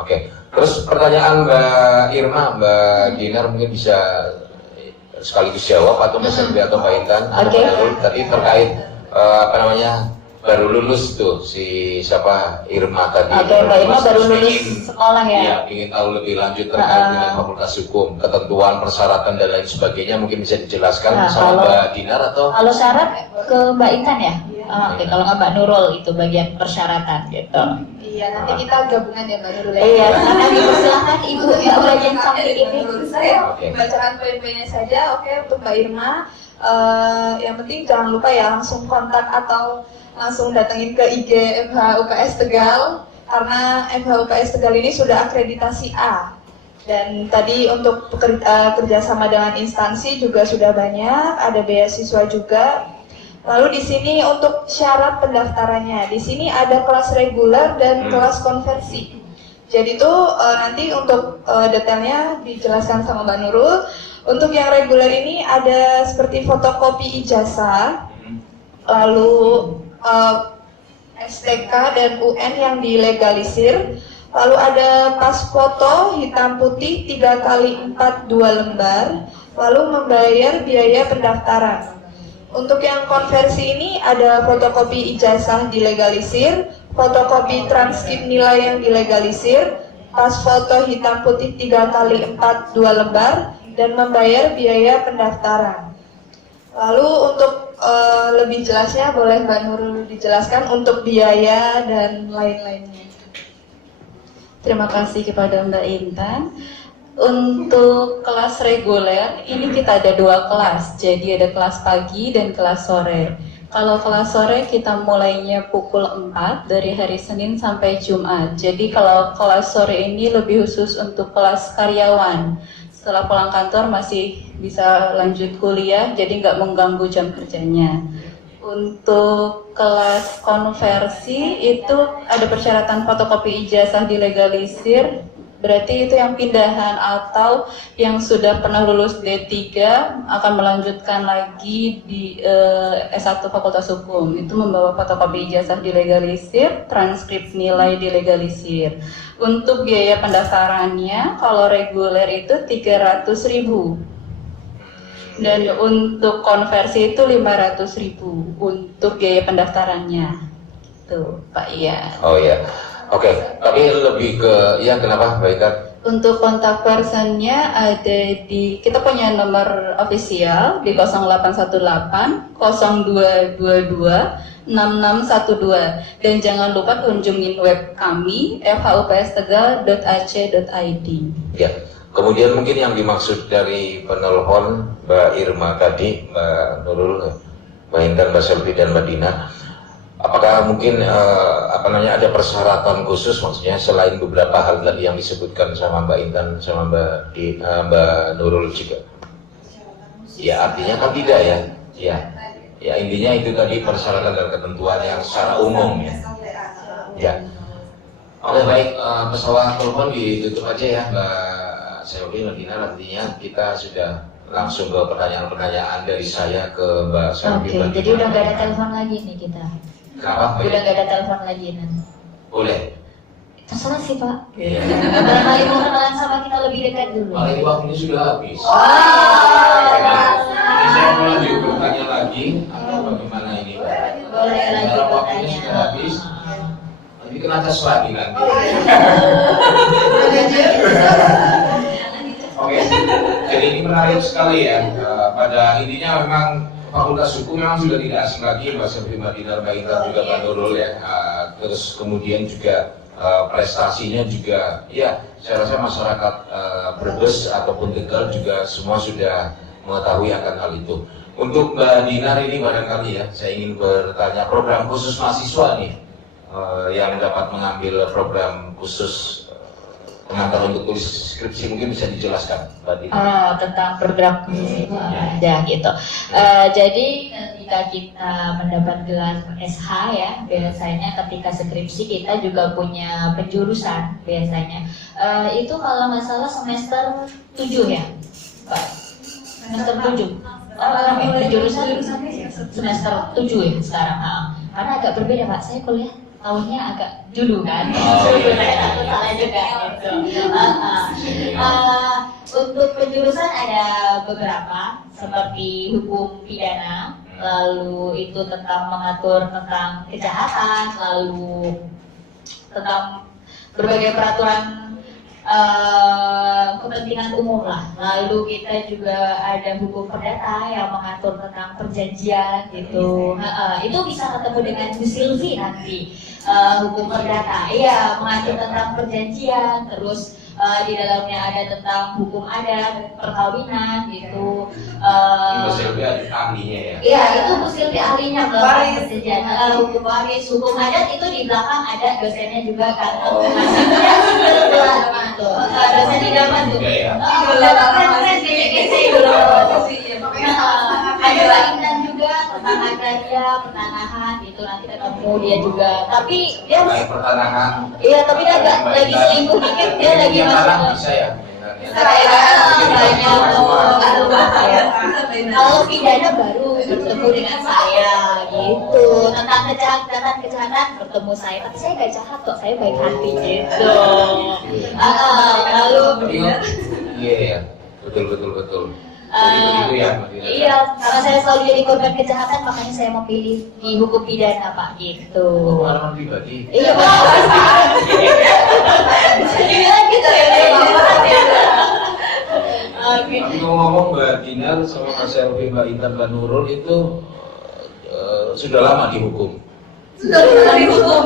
Oke, terus pertanyaan Mbak Irma, Mbak Dinar mungkin bisa sekaligus jawab atau Mas Selvi atau Mbak Intan. Oke. Tadi terkait baru lulus tuh si siapa Irma tadi. Oke, Mbak Irma baru Terus lulus ingin- sekolah ya. Iya, ingin tahu lebih lanjut terkait dengan Fakultas Hukum, ketentuan, persyaratan dan lain sebagainya mungkin bisa dijelaskan Nah, sama kalau- Mbak Dinar atau Kalau syarat ke Mbak Intan ya? Oke, kalau nggak Mbak Nurul itu bagian persyaratan gitu. Iya, nanti kita gabungan ya Mbak Nurul. Iya, silakan dipersilahkan Ibu yang bagian cantik ini. Saya Oke. bacakan poin-poinnya saja. Oke, untuk Mbak Irma, yang penting jangan lupa ya langsung kontak atau langsung datengin ke IG FH UPS Tegal karena FH UPS Tegal ini sudah akreditasi A. Dan tadi untuk kerjasama dengan instansi juga sudah banyak, ada beasiswa juga. Lalu di sini untuk syarat pendaftarannya, di sini ada kelas reguler dan kelas konversi. Jadi itu nanti untuk detailnya dijelaskan sama Mbak Nurul. Untuk yang reguler ini ada seperti fotokopi ijazah, lalu STK dan UN yang dilegalisir, lalu ada pas foto hitam putih 3x4 2 lembar, lalu membayar biaya pendaftaran. Untuk yang konversi ini ada fotokopi ijazah dilegalisir, fotokopi transkrip nilai yang dilegalisir, pas foto hitam putih 3x4 2 lembar, dan membayar biaya pendaftaran. Lalu untuk lebih jelasnya boleh Mbak Nurul dijelaskan untuk biaya dan lain-lainnya. Terima kasih kepada Mbak Intan. Untuk kelas reguler, ini kita ada 2 kelas, jadi ada kelas pagi dan kelas sore. Kalau kelas sore kita mulainya pukul 4 dari hari Senin sampai Jumat. Jadi kalau kelas sore ini lebih khusus untuk kelas karyawan. Setelah pulang kantor masih bisa lanjut kuliah, jadi nggak mengganggu jam kerjanya. Untuk kelas konversi itu ada persyaratan fotokopi ijazah dilegalisir, berarti itu yang pindahan atau yang sudah pernah lulus D3 akan melanjutkan lagi di S1 Fakultas Hukum. Itu membawa fotokopi ijazah dilegalisir, transkrip nilai dilegalisir. Untuk biaya pendaftarannya kalau reguler itu 300.000. Dan untuk konversi itu 500.000 untuk biaya pendaftarannya. Tuh, Pak Ian. Oh ya. Oke, tapi lebih ke ya kenapa Mbak Intan? Untuk kontak personnya ada di, kita punya nomor ofisial di 0818 0222 6612 dan jangan lupa kunjungin web kami fhupstegal.ac.id. Ya. Kemudian mungkin yang dimaksud dari penelpon Mbak Irma tadi, Mbak Nurul, Mbak Intan, Mbak Selvi dan Mbak Dina. Apakah mungkin ada persyaratan khusus, maksudnya selain beberapa hal tadi yang disebutkan sama Mbak Intan sama Mbak Nurul juga? Ya artinya kan tidak ya. Ya intinya itu tadi persyaratan dan ketentuan yang secara umum ya. Ya. Oke baik, pesawat telepon ditutup aja ya Mbak Selvi, Mbak Dina. Artinya kita sudah langsung ke pertanyaan-pertanyaan dari saya ke Mbak Selvi. Oke, jadi udah nggak ada telepon lagi nih kita. Kenapa? Udah nggak ada telepon lagi nanti. Boleh. Terserah sih Pak. Iya. Barangkali mau kenalan sama kita lebih dekat dulu. Malah ini waktunya sudah habis. Wah. Jadi saya mau lanjut bertanya lagi atau bagaimana ini? Boleh lanjut Kalau waktunya bertanya. sudah habis, nanti kena tes lagi nanti. Oke, jadi ini menarik sekali ya. Pada intinya memang Fakultas Hukum memang sudah tidak asing lagi, Mbak Selvi, Mbak Dinar, Mbak Intan juga Mbak Nurul ya. Terus kemudian juga prestasinya juga, ya saya rasa masyarakat Brebes ataupun Tegal juga semua sudah mengetahui akan hal itu. Untuk Mbak Dinar ini barangkali ya, saya ingin bertanya program khusus mahasiswa nih yang dapat mengambil program khusus pengantar untuk tulis skripsi, mungkin bisa dijelaskan Mbak Dinar. Tentang program ada gitu. Jadi ketika kita mendapat gelar SH ya, biasanya ketika skripsi kita juga punya penjurusan biasanya. Itu kalau nggak salah semester 7 ya, Pak? Semester 7. Penjurusan semester 7 ya sekarang. Karena agak berbeda Pak, saya kuliah tahunnya agak dulu kan. Saya salah juga gitu. Untuk penjurusan ada beberapa seperti hukum pidana, lalu itu tentang mengatur tentang kejahatan, lalu tentang berbagai peraturan kepentingan umum lah. Lalu kita juga ada hukum perdata yang mengatur tentang perjanjian gitu. Itu bisa ketemu dengan Bu Silvi nanti. Hukum perdata, iya, mengatur tentang perjanjian, terus di dalamnya ada tentang hukum adat, perkawinan gitu. Bu Silvi ada ahlinya ya? Iya, itu Bu Silvi ahlinya tentang perjanjian, hukum waris, hukum adat itu di belakang ada dosennya juga kan. Gitu. Dosen di dalam tuh. Ada Mbak Intan juga tentang agraria, pertanahan gitu, nanti ketemu dia juga. Tapi dia pertanahan. Iya, tapi dia agak lagi selingkuh dikit, dia lagi masuk. Bisa ya? Kalau pidana baru bertemu dengan saya gitu, tentang kejahatan bertemu saya, tapi saya gak jahat kok, saya baik hati gitu. Lalu Iya, betul. Begitu ya, iya, karena saya selalu jadi korban kejahatan, makanya saya mau pilih di hukum pidana Pak gitu. Pengalaman pribadi. Iya Pak. Bisa dibilang gitu ya. Tapi ngomong Mbak Dinar sama Mas Selvi, Mbak Intan, Mbak Nurul itu sudah lama dihukum. Sudah lama dihukum.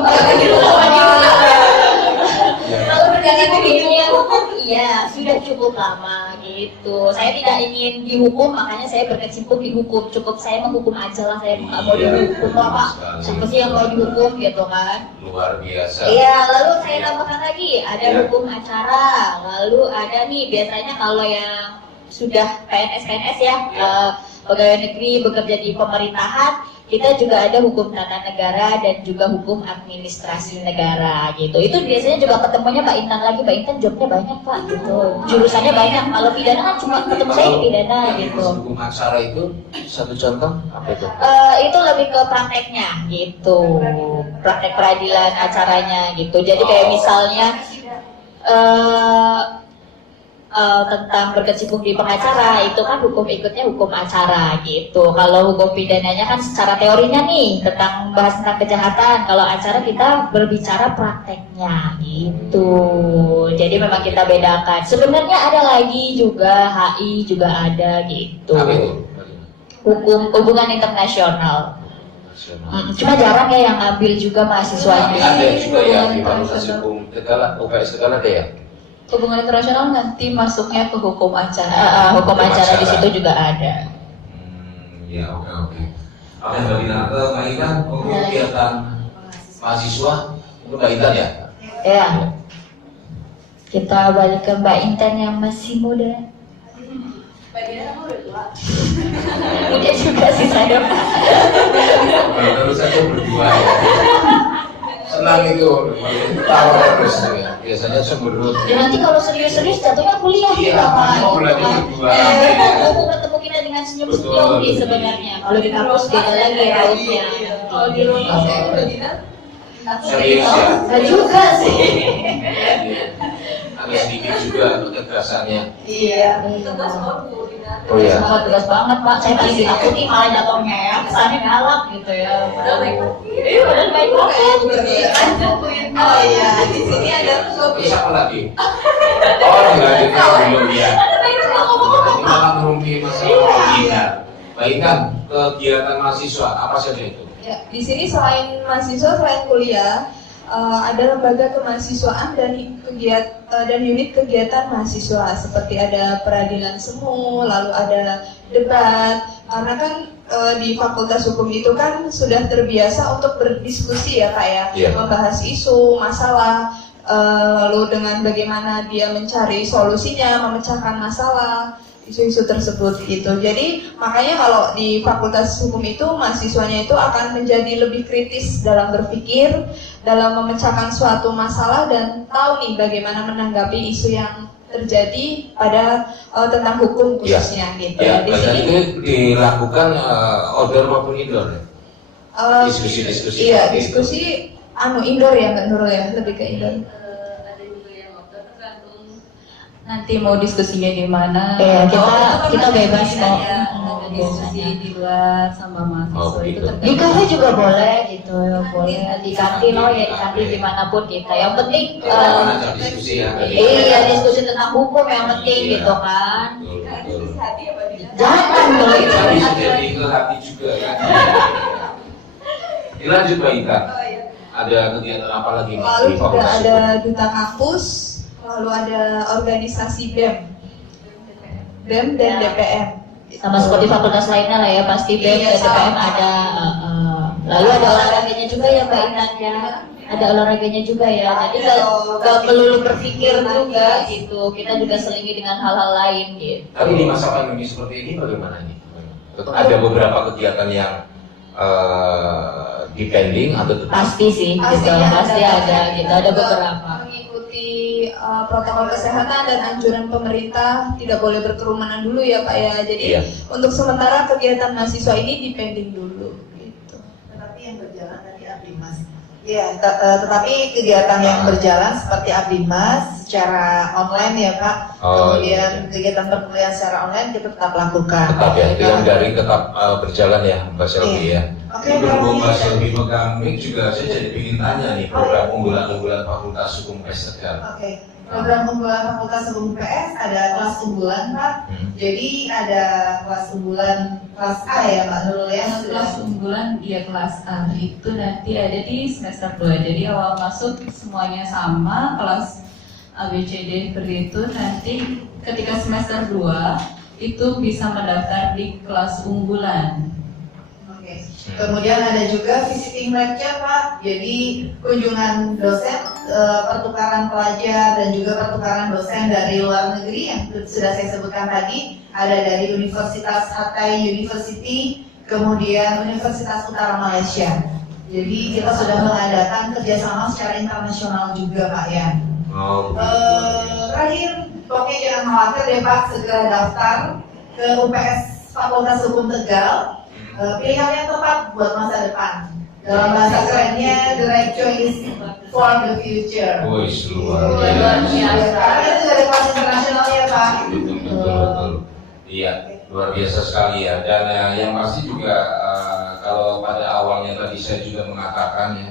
Kalau berkecimpung di dunia hukum, iya sudah cukup lama gitu. Saya tidak ingin dihukum, makanya saya berkecimpung di hukum. Cukup saya menghukum aja lah, saya nggak mau dihukum Pak. Siapa sih yang mau dihukum gitu kan? Luar biasa. Iya, lalu saya tambahkan lagi ada hukum acara, lalu ada nih biasanya kalau yang sudah PNS ya, pegawai negeri bekerja di pemerintahan, kita juga ada hukum tata negara dan juga hukum administrasi negara gitu. Itu biasanya juga ketemunya Mbak Intan lagi. Mbak Intan jobnya banyak Pak gitu, jurusannya banyak. Kalau pidana kan cuma ketemu saya di pidana gitu. Hukum acara itu satu contoh apa itu? Itu lebih ke prakteknya gitu, praktek peradilan acaranya gitu. Jadi kayak misalnya tentang berkecimpung di pengacara, itu kan hukum ikutnya hukum acara gitu. Kalau hukum pidananya kan secara teorinya nih tentang bahas tentang kejahatan, kalau acara kita berbicara prakteknya gitu. Jadi memang kita bedakan. Sebenarnya ada lagi juga HI juga ada gitu. Apa itu? Hukum hubungan internasional. Cuma jarang ya yang ambil juga mahasiswanya. Ada juga ya di Fakultas Hukum Tegal, UPS Tegal ada ya? Hubungan internasional nanti masuknya ke hukum acara. Hukum acara di situ juga ada. Ya, oke. Oke, Mbak Dina, Mbak Intan, untuk kegiatan mahasiswa, itu Mbak Intan ya? Ya. Kita balik ke Mbak Intan yang masih muda. Mbak Dina kamu udah tua. Muda juga sih saya. Terus saja berdua ya. Senang itu, tawa terus ya. Biasanya cemberut. Dan nanti kalau serius-serius jatuhnya kuliah Iya, kita Pak. bulannya berdua. Ketemu kita dengan senyum-senyum nih sebenarnya. Kalau di kampus beda lagi rautnya. Kalau di rumah saya Mbak Dina Serius ya? Enggak juga sih. Agak sedikit juga ketegasannya. Iya. Oh iya. Sangat tegas banget Pak. Saya paling ditakuti malah jatuhnya ya. Kesannya galak gitu ya. Padahal baik. Iya, padahal baik banget. Oh iya, di sini ada Terus apa lagi? Oh, dilanjutkan belum ya. Kita akan merumpi masalah Mbak Mbak Intan, kegiatan mahasiswa apa saja itu? Ya, di sini selain mahasiswa, selain kuliah, ada lembaga kemahasiswaan dan unit kegiatan mahasiswa seperti ada peradilan semu, lalu ada debat. Karena kan di Fakultas Hukum itu kan sudah terbiasa untuk berdiskusi ya Kak ya, membahas isu, masalah, lalu dengan bagaimana dia mencari solusinya, memecahkan masalah. isu-isu tersebut gitu. Jadi makanya kalau di Fakultas Hukum itu mahasiswanya itu akan menjadi lebih kritis dalam berpikir, dalam memecahkan suatu masalah dan tahu nih bagaimana menanggapi isu yang terjadi pada tentang hukum khususnya gitu. Ya, Di dan sini itu dilakukan outdoor maupun indoor. Diskusi-diskusi. Iya, diskusi indoor ya Mbak Nurul ya, lebih ke indoor. Ada juga yang outdoor, tergantung nanti mau diskusinya di mana. Iya, kita Itu bebas masih kok. ada diskusi di luar sama mahasiswa itu gitu. Di kafe juga boleh gitu, boleh di kantin, ya di kantin dimanapun kita. Yang penting Silakan aja diskusi ya. iya diskusi tentang hukum yang penting Iya. gitu kan. Betul, betul. Jangan kalau itu Bisa jadi ke hati juga ya. Dilanjut Mbak Ika. Ada kegiatan apa lagi Mbak, Lalu di juga Fakultas ada Hukum? duta kampus, lalu ada organisasi BEM dan DPM. sama seperti fakultas lainnya lah ya, pasti BEM Iya, dan DPM sama. ada. Lalu ada olahraganya juga ya Mbak Intan ya. Ada olahraganya juga ya. Jadi nggak melulu berpikir juga gitu. Kita juga selingi dengan hal-hal lain gitu. Tapi di masa pandemi seperti ini bagaimana nih? Ada beberapa kegiatan yang depending atau tetap? Pasti sih, gitu. Pastinya Pasti ada gitu. Ada juga beberapa. mengikuti protokol kesehatan dan anjuran pemerintah, tidak boleh berkerumanan dulu ya Pak ya. Jadi Iya. untuk sementara kegiatan mahasiswa ini depending dulu gitu. Tetapi yang berjalan tadi Abdimas. Iya, tetapi kegiatan yang berjalan seperti Abdimas secara online ya Pak. Oh, Kemudian kegiatan perkuliahan secara online kita tetap lakukan. Tetap ya, yang dari tetap berjalan ya Mbak Selvi ya. Oke, Ini berhubung Mbak Pak. Selvi pegang mic juga saya jadi ingin tanya nih program unggulan-unggulan Fakultas Hukum PS Tegal. Oke, program unggulan Fakultas Hukum PS ada kelas unggulan Pak. Jadi ada kelas unggulan kelas A ya Mbak Nurul ya. kelas unggulan dia kelas A itu nanti ada di semester 2. Jadi awal masuk semuanya sama, kelas A, B, C, D seperti itu. Nanti ketika semester 2 itu bisa mendaftar di kelas unggulan. Oke. Kemudian ada juga visiting lecture Pak. Jadi kunjungan dosen, pertukaran pelajar dan juga pertukaran dosen dari luar negeri yang sudah saya sebutkan tadi. Ada dari Universitas Hatay University, kemudian Universitas Utara Malaysia. Jadi kita sudah mengadakan kerjasama secara internasional juga Pak ya. Oh, Terakhir, pokoknya jangan khawatir deh Pak, segera daftar ke UPS Fakultas Hukum Tegal. Pilihan yang tepat buat masa depan. Dalam bahasa kerennya, the right choice for the future. wih, luar Luar biasa. biasa. Karena itu dari kelas internasional ya Pak. Betul. Iya, luar biasa sekali ya. Dan yang pasti juga kalau pada awalnya tadi saya juga mengatakan ya,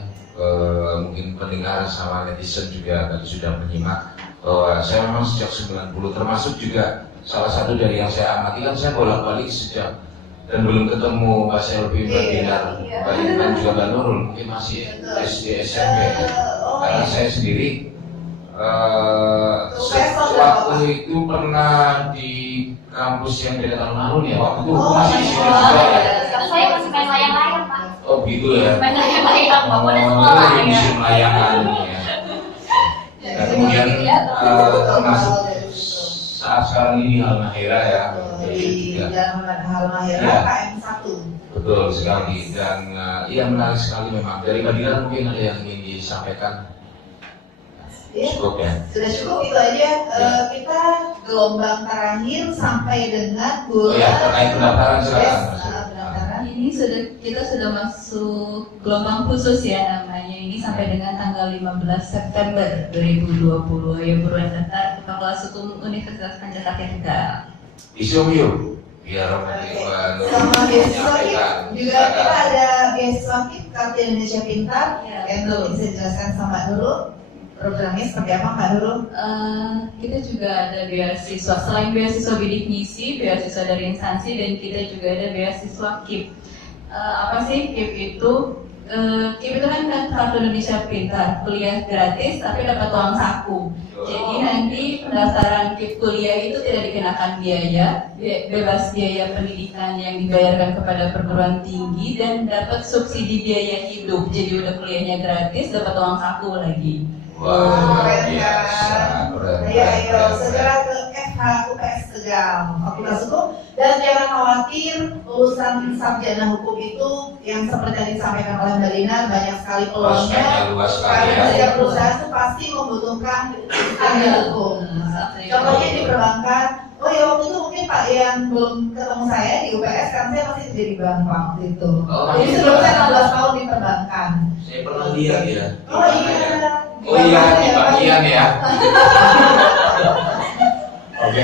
mungkin pendengar sama netizen juga tadi sudah menyimak bahwa saya memang sejak 90 termasuk juga salah satu dari yang saya amati kan saya bolak-balik sejak dan belum ketemu Mbak Selvi, Mbak Dinar, Mbak Intan juga Mbak Nurul mungkin masih SD SMP. Karena saya sendiri waktu itu pernah di kampus yang dari tahun lalu nih, waktu itu masih di sini juga ya. Saya masih main layang-layang Pak. Oh gitu ya. Main layang-layang, Bapak Oh, sekolah ini ya. musim layangan ya. Dan kemudian termasuk saat sekarang ini di Halmahera ya. Di Juga. dalam hal Mahera Ya. KM1. Betul sekali dan iya menarik sekali memang. Dari Mbak Dinar mungkin ada yang ingin disampaikan. Ya. Cukup ya. Sudah cukup itu aja. Kita gelombang terakhir sampai dengan Oh bulan ya, terkait pendaftaran silakan. Yes, Mas. pendaftaran. Ini kita sudah masuk gelombang khusus ya namanya. Ini sampai dengan tanggal 15 September 2020. Ya buruan daftar ke Fakultas Hukum Universitas Pancasila Tegal. Isium yuk, biar Oke. Mbak Nurul Sama beasiswa menyampaikan. KIP juga kita ada beasiswa KIP Kartu Indonesia Pintar Ya, yang betul. bisa dijelaskan sama dulu programnya seperti apa Mbak Nurul? Kita juga ada beasiswa selain beasiswa bidik misi, beasiswa dari instansi dan kita juga ada beasiswa KIP. Apa sih KIP itu? KIP itu kan Kartu Indonesia Pintar, kuliah gratis tapi dapat uang saku. Jadi nanti pendaftaran KIP kuliah itu tidak dikenakan biaya, bebas biaya pendidikan yang dibayarkan kepada perguruan tinggi dan dapat subsidi biaya hidup. Jadi udah kuliahnya gratis, dapat uang saku lagi. Wah, luar Keren, biasa. kan? Keren, Ayo keren, keren. segera ke FH UPS Tegal. Tegal, Fakultas Hukum. Dan jangan khawatir, lulusan sarjana hukum itu yang seperti yang disampaikan oleh Mbak Lina, banyak sekali peluangnya. Karena setiap perusahaan itu pasti membutuhkan sarjana hukum. Contohnya di perbankan. Oh ya, waktu itu mungkin Pak yang belum ketemu saya di UPS, kan saya masih jadi bank waktu itu. Jadi sebelum saya 16 tahun di perbankan. Saya pernah lihat ya. Oh iya. Oh iya, di bagian ya. Oke.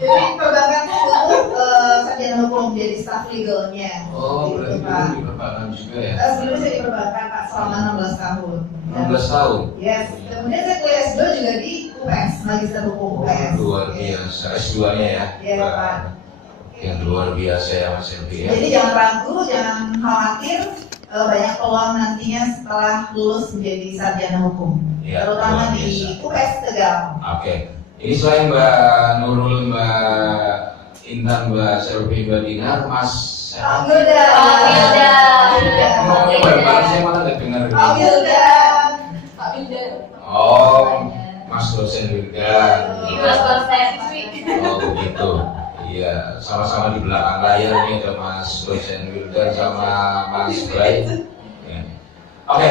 Jadi perbankan itu butuh sarjana hukum jadi staff legalnya. Oh, gitu, berarti Pak. dulu di perbankan juga ya? Sebelumnya saya di perbankan Pak selama 16 tahun. 16 tahun? Yes. Kemudian saya kuliah S2 juga di UPS, Magister Hukum UPS. Luar biasa, S2-nya ya? Iya Pak. Yang luar biasa ya Mas Elvi ya? Jadi jangan ragu, jangan khawatir, banyak peluang nantinya setelah lulus menjadi sarjana hukum. Ya, Terutama luar di biasa. UPS Tegal. Oke. Ini selain Mbak Nurul, Mbak Intan, Mbak Selvi, Mbak Dinar, Mas Pak Wilda. ngomongnya bareng-bareng saya malah nggak dengar. Pak Wilda. Oh, Mas dosen Wildan. Mas dosen. Oh begitu. Iya, sama-sama di belakang layar nih ada Mas dosen Wildan sama Mas Bray. Ya. Oke,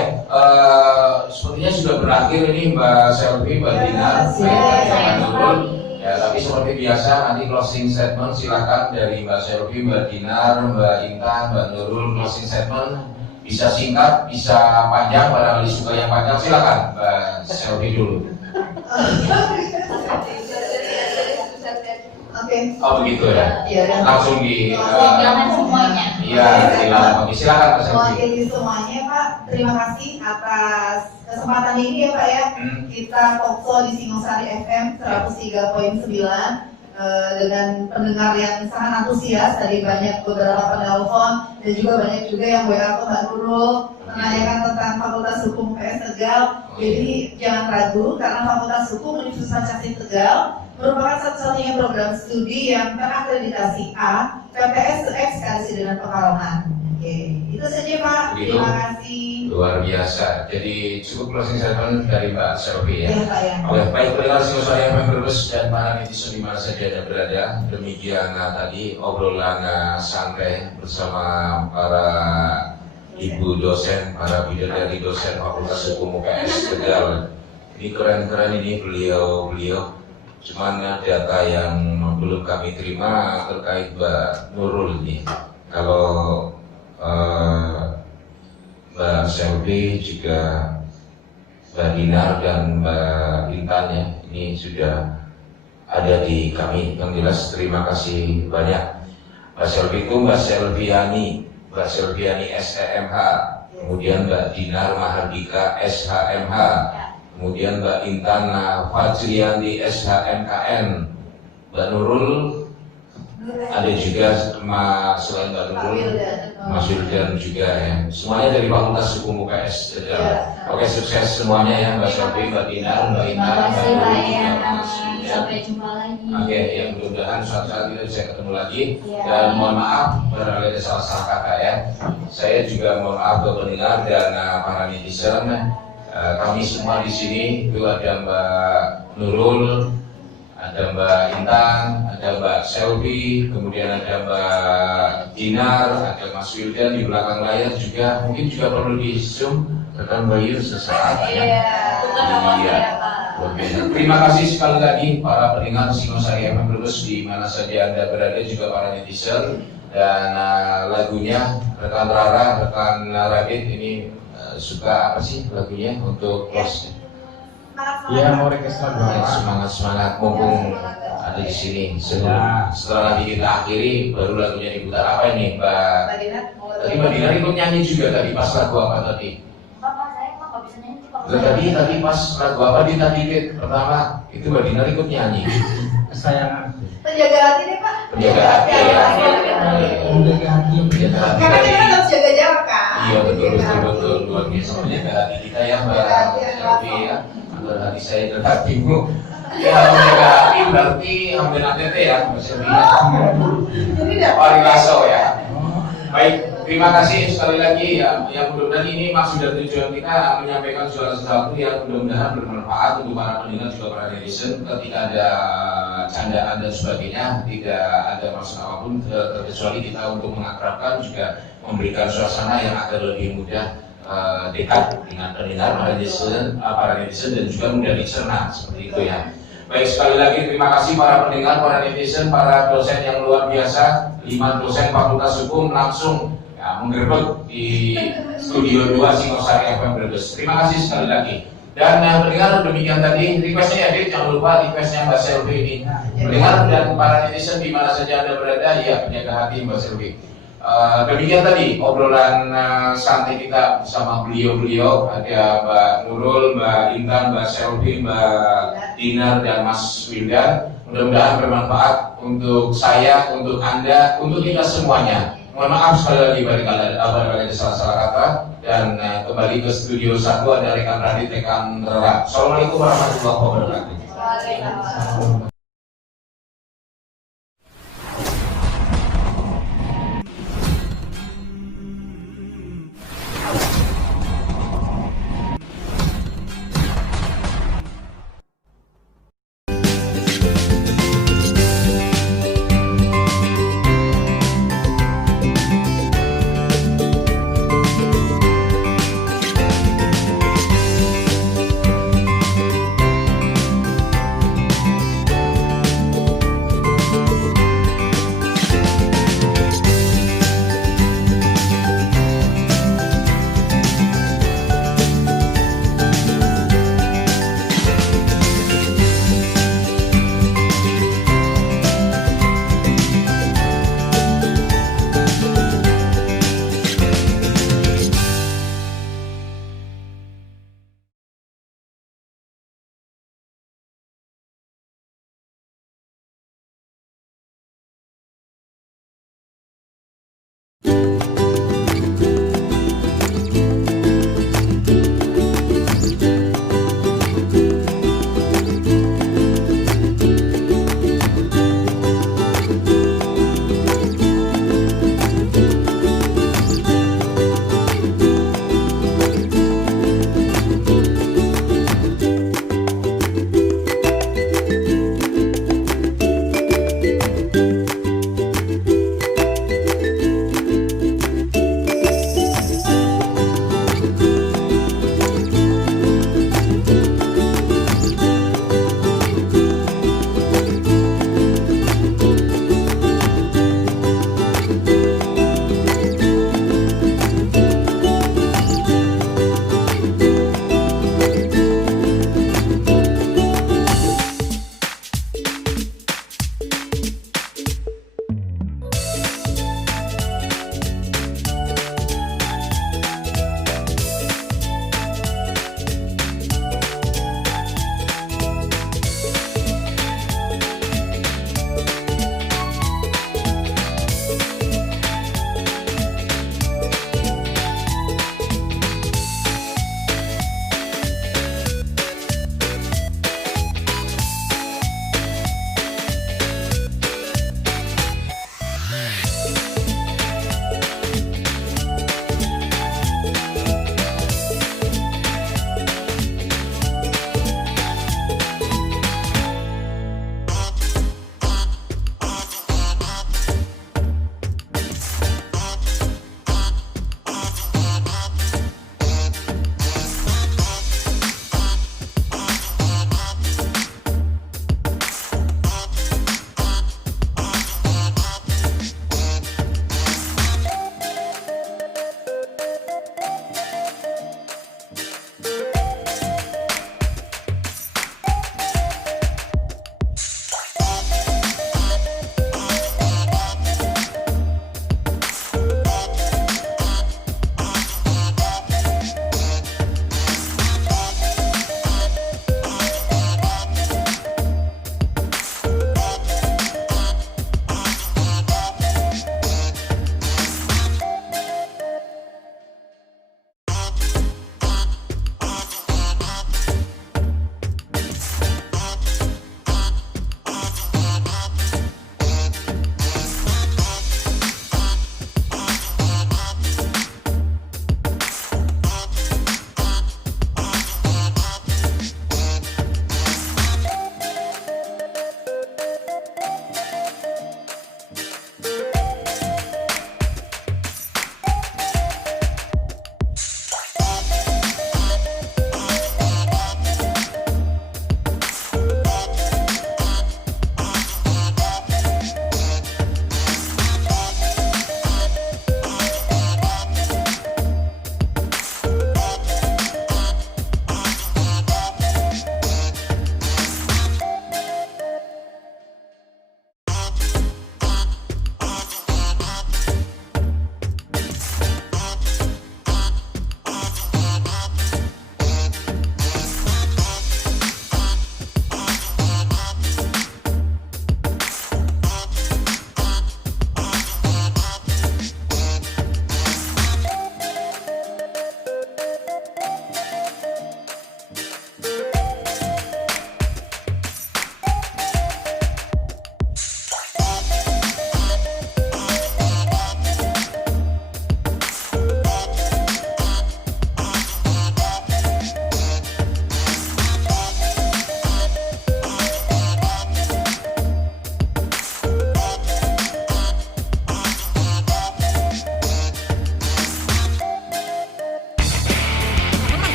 sepertinya sudah berakhir ini Mbak Selvi, Mbak Dinar, Mbak Nurul. Ya, tapi seperti biasa nanti closing statement silakan dari Mbak Selvi, Mbak Dinar, Mbak Intan, Mbak Nurul. Closing statement bisa singkat, bisa panjang, barangkali suka yang panjang silakan Mbak Selvi dulu. Oke. Oh begitu ya. Iya, dan Langsung di Jangan semuanya. iya, silakan. Oke, silakan Mbak Selvi. mewakili semuanya Pak, terima kasih atas kesempatan ini ya Pak ya. Kita talkshow di Singosari FM 103.9 dengan pendengar yang sangat antusias. Tadi banyak beberapa penelpon dan juga banyak juga yang WA ke Mbak Nurul menanyakan tentang Fakultas Hukum UPS Tegal. Jadi jangan ragu karena Fakultas Hukum Universitas Pancasila Tegal merupakan satu-satunya program studi yang terakreditasi A, PPS sekaligus dengan Pekalongan. Oke, itu saja Pak. Begitu. Terima kasih. Luar biasa. Jadi cukup closing statement dari Mbak Selvi ya. Ya Pak ya. Oke, baik pendengar Singosari FM Brebes dan para netizen di mana saja Anda berada. Demikian tadi obrolan santai bersama para ibu dosen, para bidadari dosen Fakultas Hukum UPS Tegal. Ini keren-keren ini beliau-beliau. Cuman data yang belum kami terima terkait Mbak Nurul ini. Kalau Mbak Selvi juga Mbak Dinar dan Mbak Intan ya, ini sudah ada di kami. Yang jelas terima kasih banyak. Mbak Selvi itu Mbak Selviani SEMH, kemudian Mbak Dinar Mahardika SHMH, kemudian Mbak Intan Fajrianti SHMKN, Mbak Nurul ada juga selain Mbak Nurul, Mas Wildan juga ya. Semuanya dari Fakultas Hukum UPS Tegal. Oke, sukses semuanya ya Mbak Selvi, Mbak Dinar, Mbak Intan, Mbak Nurul, juga Mas Wildan. Sampai jumpa lagi. Oke, yang mudah-mudahan suatu saat kita bisa ketemu lagi. Dan mohon maaf barangkali ada salah-salah kata ya. Saya juga mohon maaf ke pendengar dan para netizen. Kami semua di sini itu ada Mbak Nurul, ada Mbak Intan, ada Mbak Selvi, kemudian ada Mbak Dinar, ada Mas Wildan di belakang layar juga. Mungkin juga perlu di zoom rekan Bayu sesaat ya. Iya. Oke. Terima kasih sekali lagi para pendengar Singosari FM Brebes di mana saja Anda berada, juga para netizen. Dan lagunya rekan Rara, rekan Radit ini suka apa sih lagunya untuk close? Iya, mau request lagu apa? Semangat mumpung ada di sini. Setelah nanti kita akhiri baru lagunya diputar. Apa ini Mbak? Tadi Mbak Dinar ikut nyanyi juga tadi pas lagu apa tadi? Bapak saya kok nggak bisa nyanyi Pak. Tadi pas lagu apa di tadi pertama itu Mbak Dinar ikut nyanyi. Kesayangan. Penjaga hati nih Pak. Penjaga hati ya. Menjaga hati. Penjaga hati. Karena kita kan harus jaga jarak kan. Iya betul luar biasa penjaga hati kita ya Mbak Selvi ya. Antara hati saya dan hatimu. Ya menjaga hati berarti hampir ATT ya Mbak Selvi ya. Wali Raso ya. Baik. Terima kasih sekali lagi ya, yang mudah-mudahan ini maksud dan tujuan kita menyampaikan segala sesuatu yang mudah-mudahan bermanfaat untuk para pendengar juga para netizen. Ketika ada candaan dan sebagainya, tidak ada maksud apapun terkecuali kita untuk mengakrabkan juga memberikan suasana yang agar lebih mudah dekat dengan pendengar para netizen dan juga mudah dicerna seperti itu ya. Baik, sekali lagi terima kasih para pendengar, para netizen, para dosen yang luar biasa. 5 dosen Fakultas Hukum langsung menggerbek di Studio 2 Singosari FM Brebes. Terima kasih sekali lagi. Dan pendengar, demikian tadi requestnya ya, Dit, jangan lupa requestnya Mbak Selvi ini. Pendengar dan para netizen di mana saja Anda berada, ya penjaga hati Mbak Selvi. Demikian tadi obrolan santai kita bersama beliau-beliau, ada Mbak Nurul, Mbak Intan, Mbak Selvi, Mbak Dinar, dan Mas Wildan. Mudah-mudahan bermanfaat untuk saya, untuk Anda, untuk kita semuanya. Mohon maaf sekali lagi barangkali ada salah-salah kata, dan kembali ke Studio 1 ada rekan Radit, rekan Rera. Assalamualaikum warahmatullahi wabarakatuh. Waalaikumsalam.